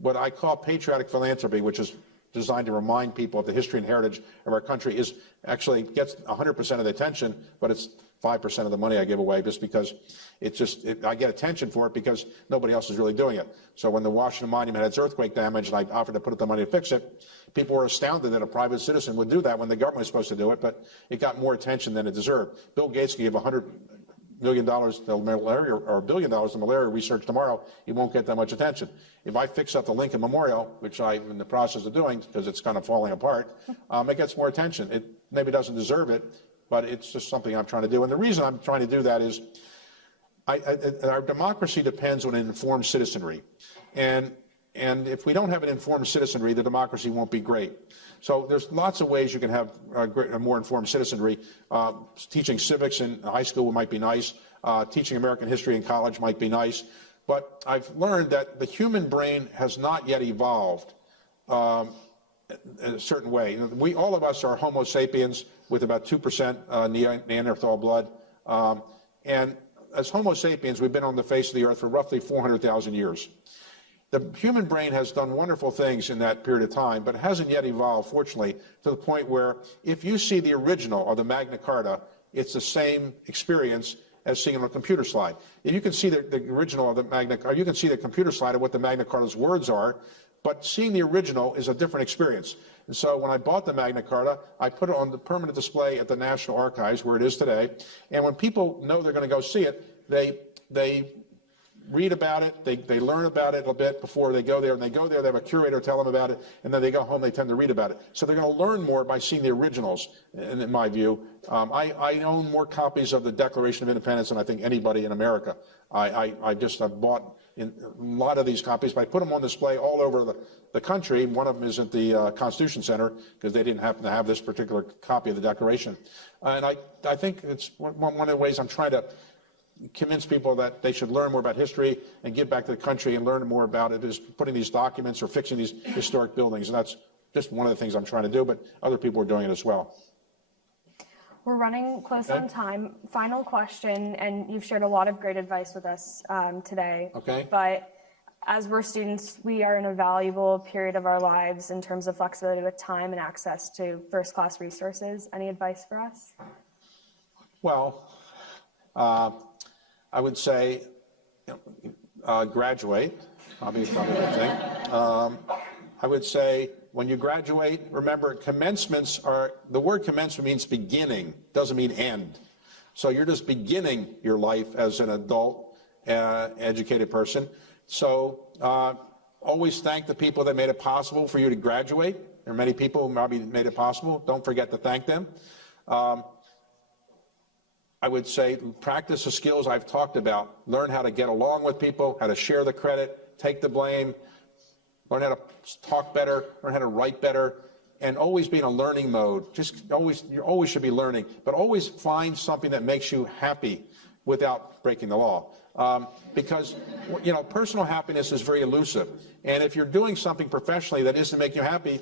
What I call patriotic philanthropy, which is designed to remind people of the history and heritage of our country, actually gets 100% of the attention, but it's 5% of the money I give away just because I get attention for it because nobody else is really doing it. So when the Washington Monument had its earthquake damage and I offered to put up the money to fix it, people were astounded that a private citizen would do that when the government was supposed to do it, but it got more attention than it deserved. Bill Gates can give $100 million to malaria or $1 billion to malaria research tomorrow, it won't get that much attention. If I fix up the Lincoln Memorial, which I'm in the process of doing because it's kind of falling apart, it gets more attention. It maybe doesn't deserve it, but it's just something I'm trying to do. And the reason I'm trying to do that is our democracy depends on an informed citizenry. And if we don't have an informed citizenry, the democracy won't be great. So there's lots of ways you can have a more informed citizenry. Teaching civics in high school might be nice. Teaching American history in college might be nice. But I've learned that the human brain has not yet evolved in a certain way. All of us are Homo sapiens with about 2% Neanderthal blood. And as Homo sapiens, we've been on the face of the earth for roughly 400,000 years. The human brain has done wonderful things in that period of time, but it hasn't yet evolved, fortunately, to the point where if you see the original of the Magna Carta, it's the same experience as seeing on a computer slide. If you can see the original of the Magna Carta, you can see the computer slide of what the Magna Carta's words are, but seeing the original is a different experience. And so when I bought the Magna Carta, I put it on the permanent display at the National Archives, where it is today. And when people know they're going to go see it, they read about it, they learn about it a bit before they go there. And they go there, they have a curator tell them about it, and then they go home, they tend to read about it. So they're going to learn more by seeing the originals, in my view. I own more copies of the Declaration of Independence than I think anybody in America. I've bought a lot of these copies, but I put them on display all over the country. One of them is at the Constitution Center, because they didn't happen to have this particular copy of the Declaration. And I think it's one of the ways I'm trying to convince people that they should learn more about history and give back to the country and learn more about it is putting these documents or fixing these historic buildings. And that's just one of the things I'm trying to do, but other people are doing it as well. We're running close on time. Final question, and you've shared a lot of great advice with us today. Okay. But as we're students, we are in a valuable period of our lives in terms of flexibility with time and access to first-class resources. Any advice for us? Well, I would say graduate, probably a good thing. I would say when you graduate, remember the word commencement means beginning, doesn't mean end. So you're just beginning your life as an adult, educated person. So always thank the people that made it possible for you to graduate. There are many people who probably made it possible. Don't forget to thank them. I would say practice the skills I've talked about. Learn how to get along with people, how to share the credit, take the blame, learn how to talk better, learn how to write better, and always be in a learning mode. You always should be learning, but always find something that makes you happy without breaking the law. Because, personal happiness is very elusive. And if you're doing something professionally that isn't making you happy,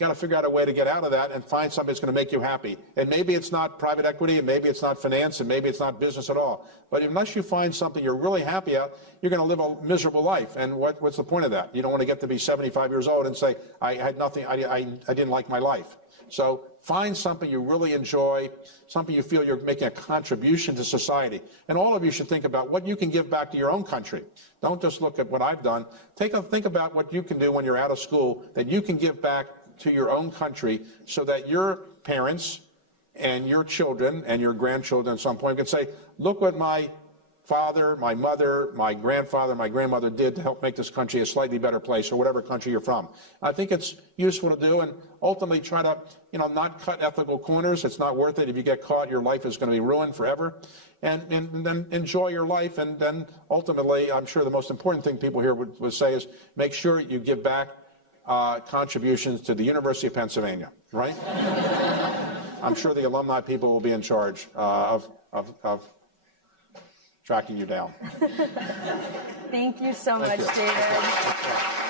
you got to figure out a way to get out of that and find something that's going to make you happy. And maybe it's not private equity, and maybe it's not finance, and maybe it's not business at all. But unless you find something you're really happy at, you're going to live a miserable life. And what's the point of that? You don't want to get to be 75 years old and say, I had nothing, I didn't like my life. So find something you really enjoy, something you feel you're making a contribution to society. And all of you should think about what you can give back to your own country. Don't just look at what I've done. Think about what you can do when you're out of school that you can give back to your own country, so that your parents and your children and your grandchildren at some point can say, look what my father, my mother, my grandfather, my grandmother did to help make this country a slightly better place, or whatever country you're from. I think it's useful to do, and ultimately try to, not cut ethical corners. It's not worth it. If you get caught, your life is going to be ruined forever. And then enjoy your life, and then ultimately, I'm sure the most important thing people here would say is make sure you give back contributions to the University of Pennsylvania, right? I'm sure the alumni people will be in charge of tracking you down. Thank you so much, David.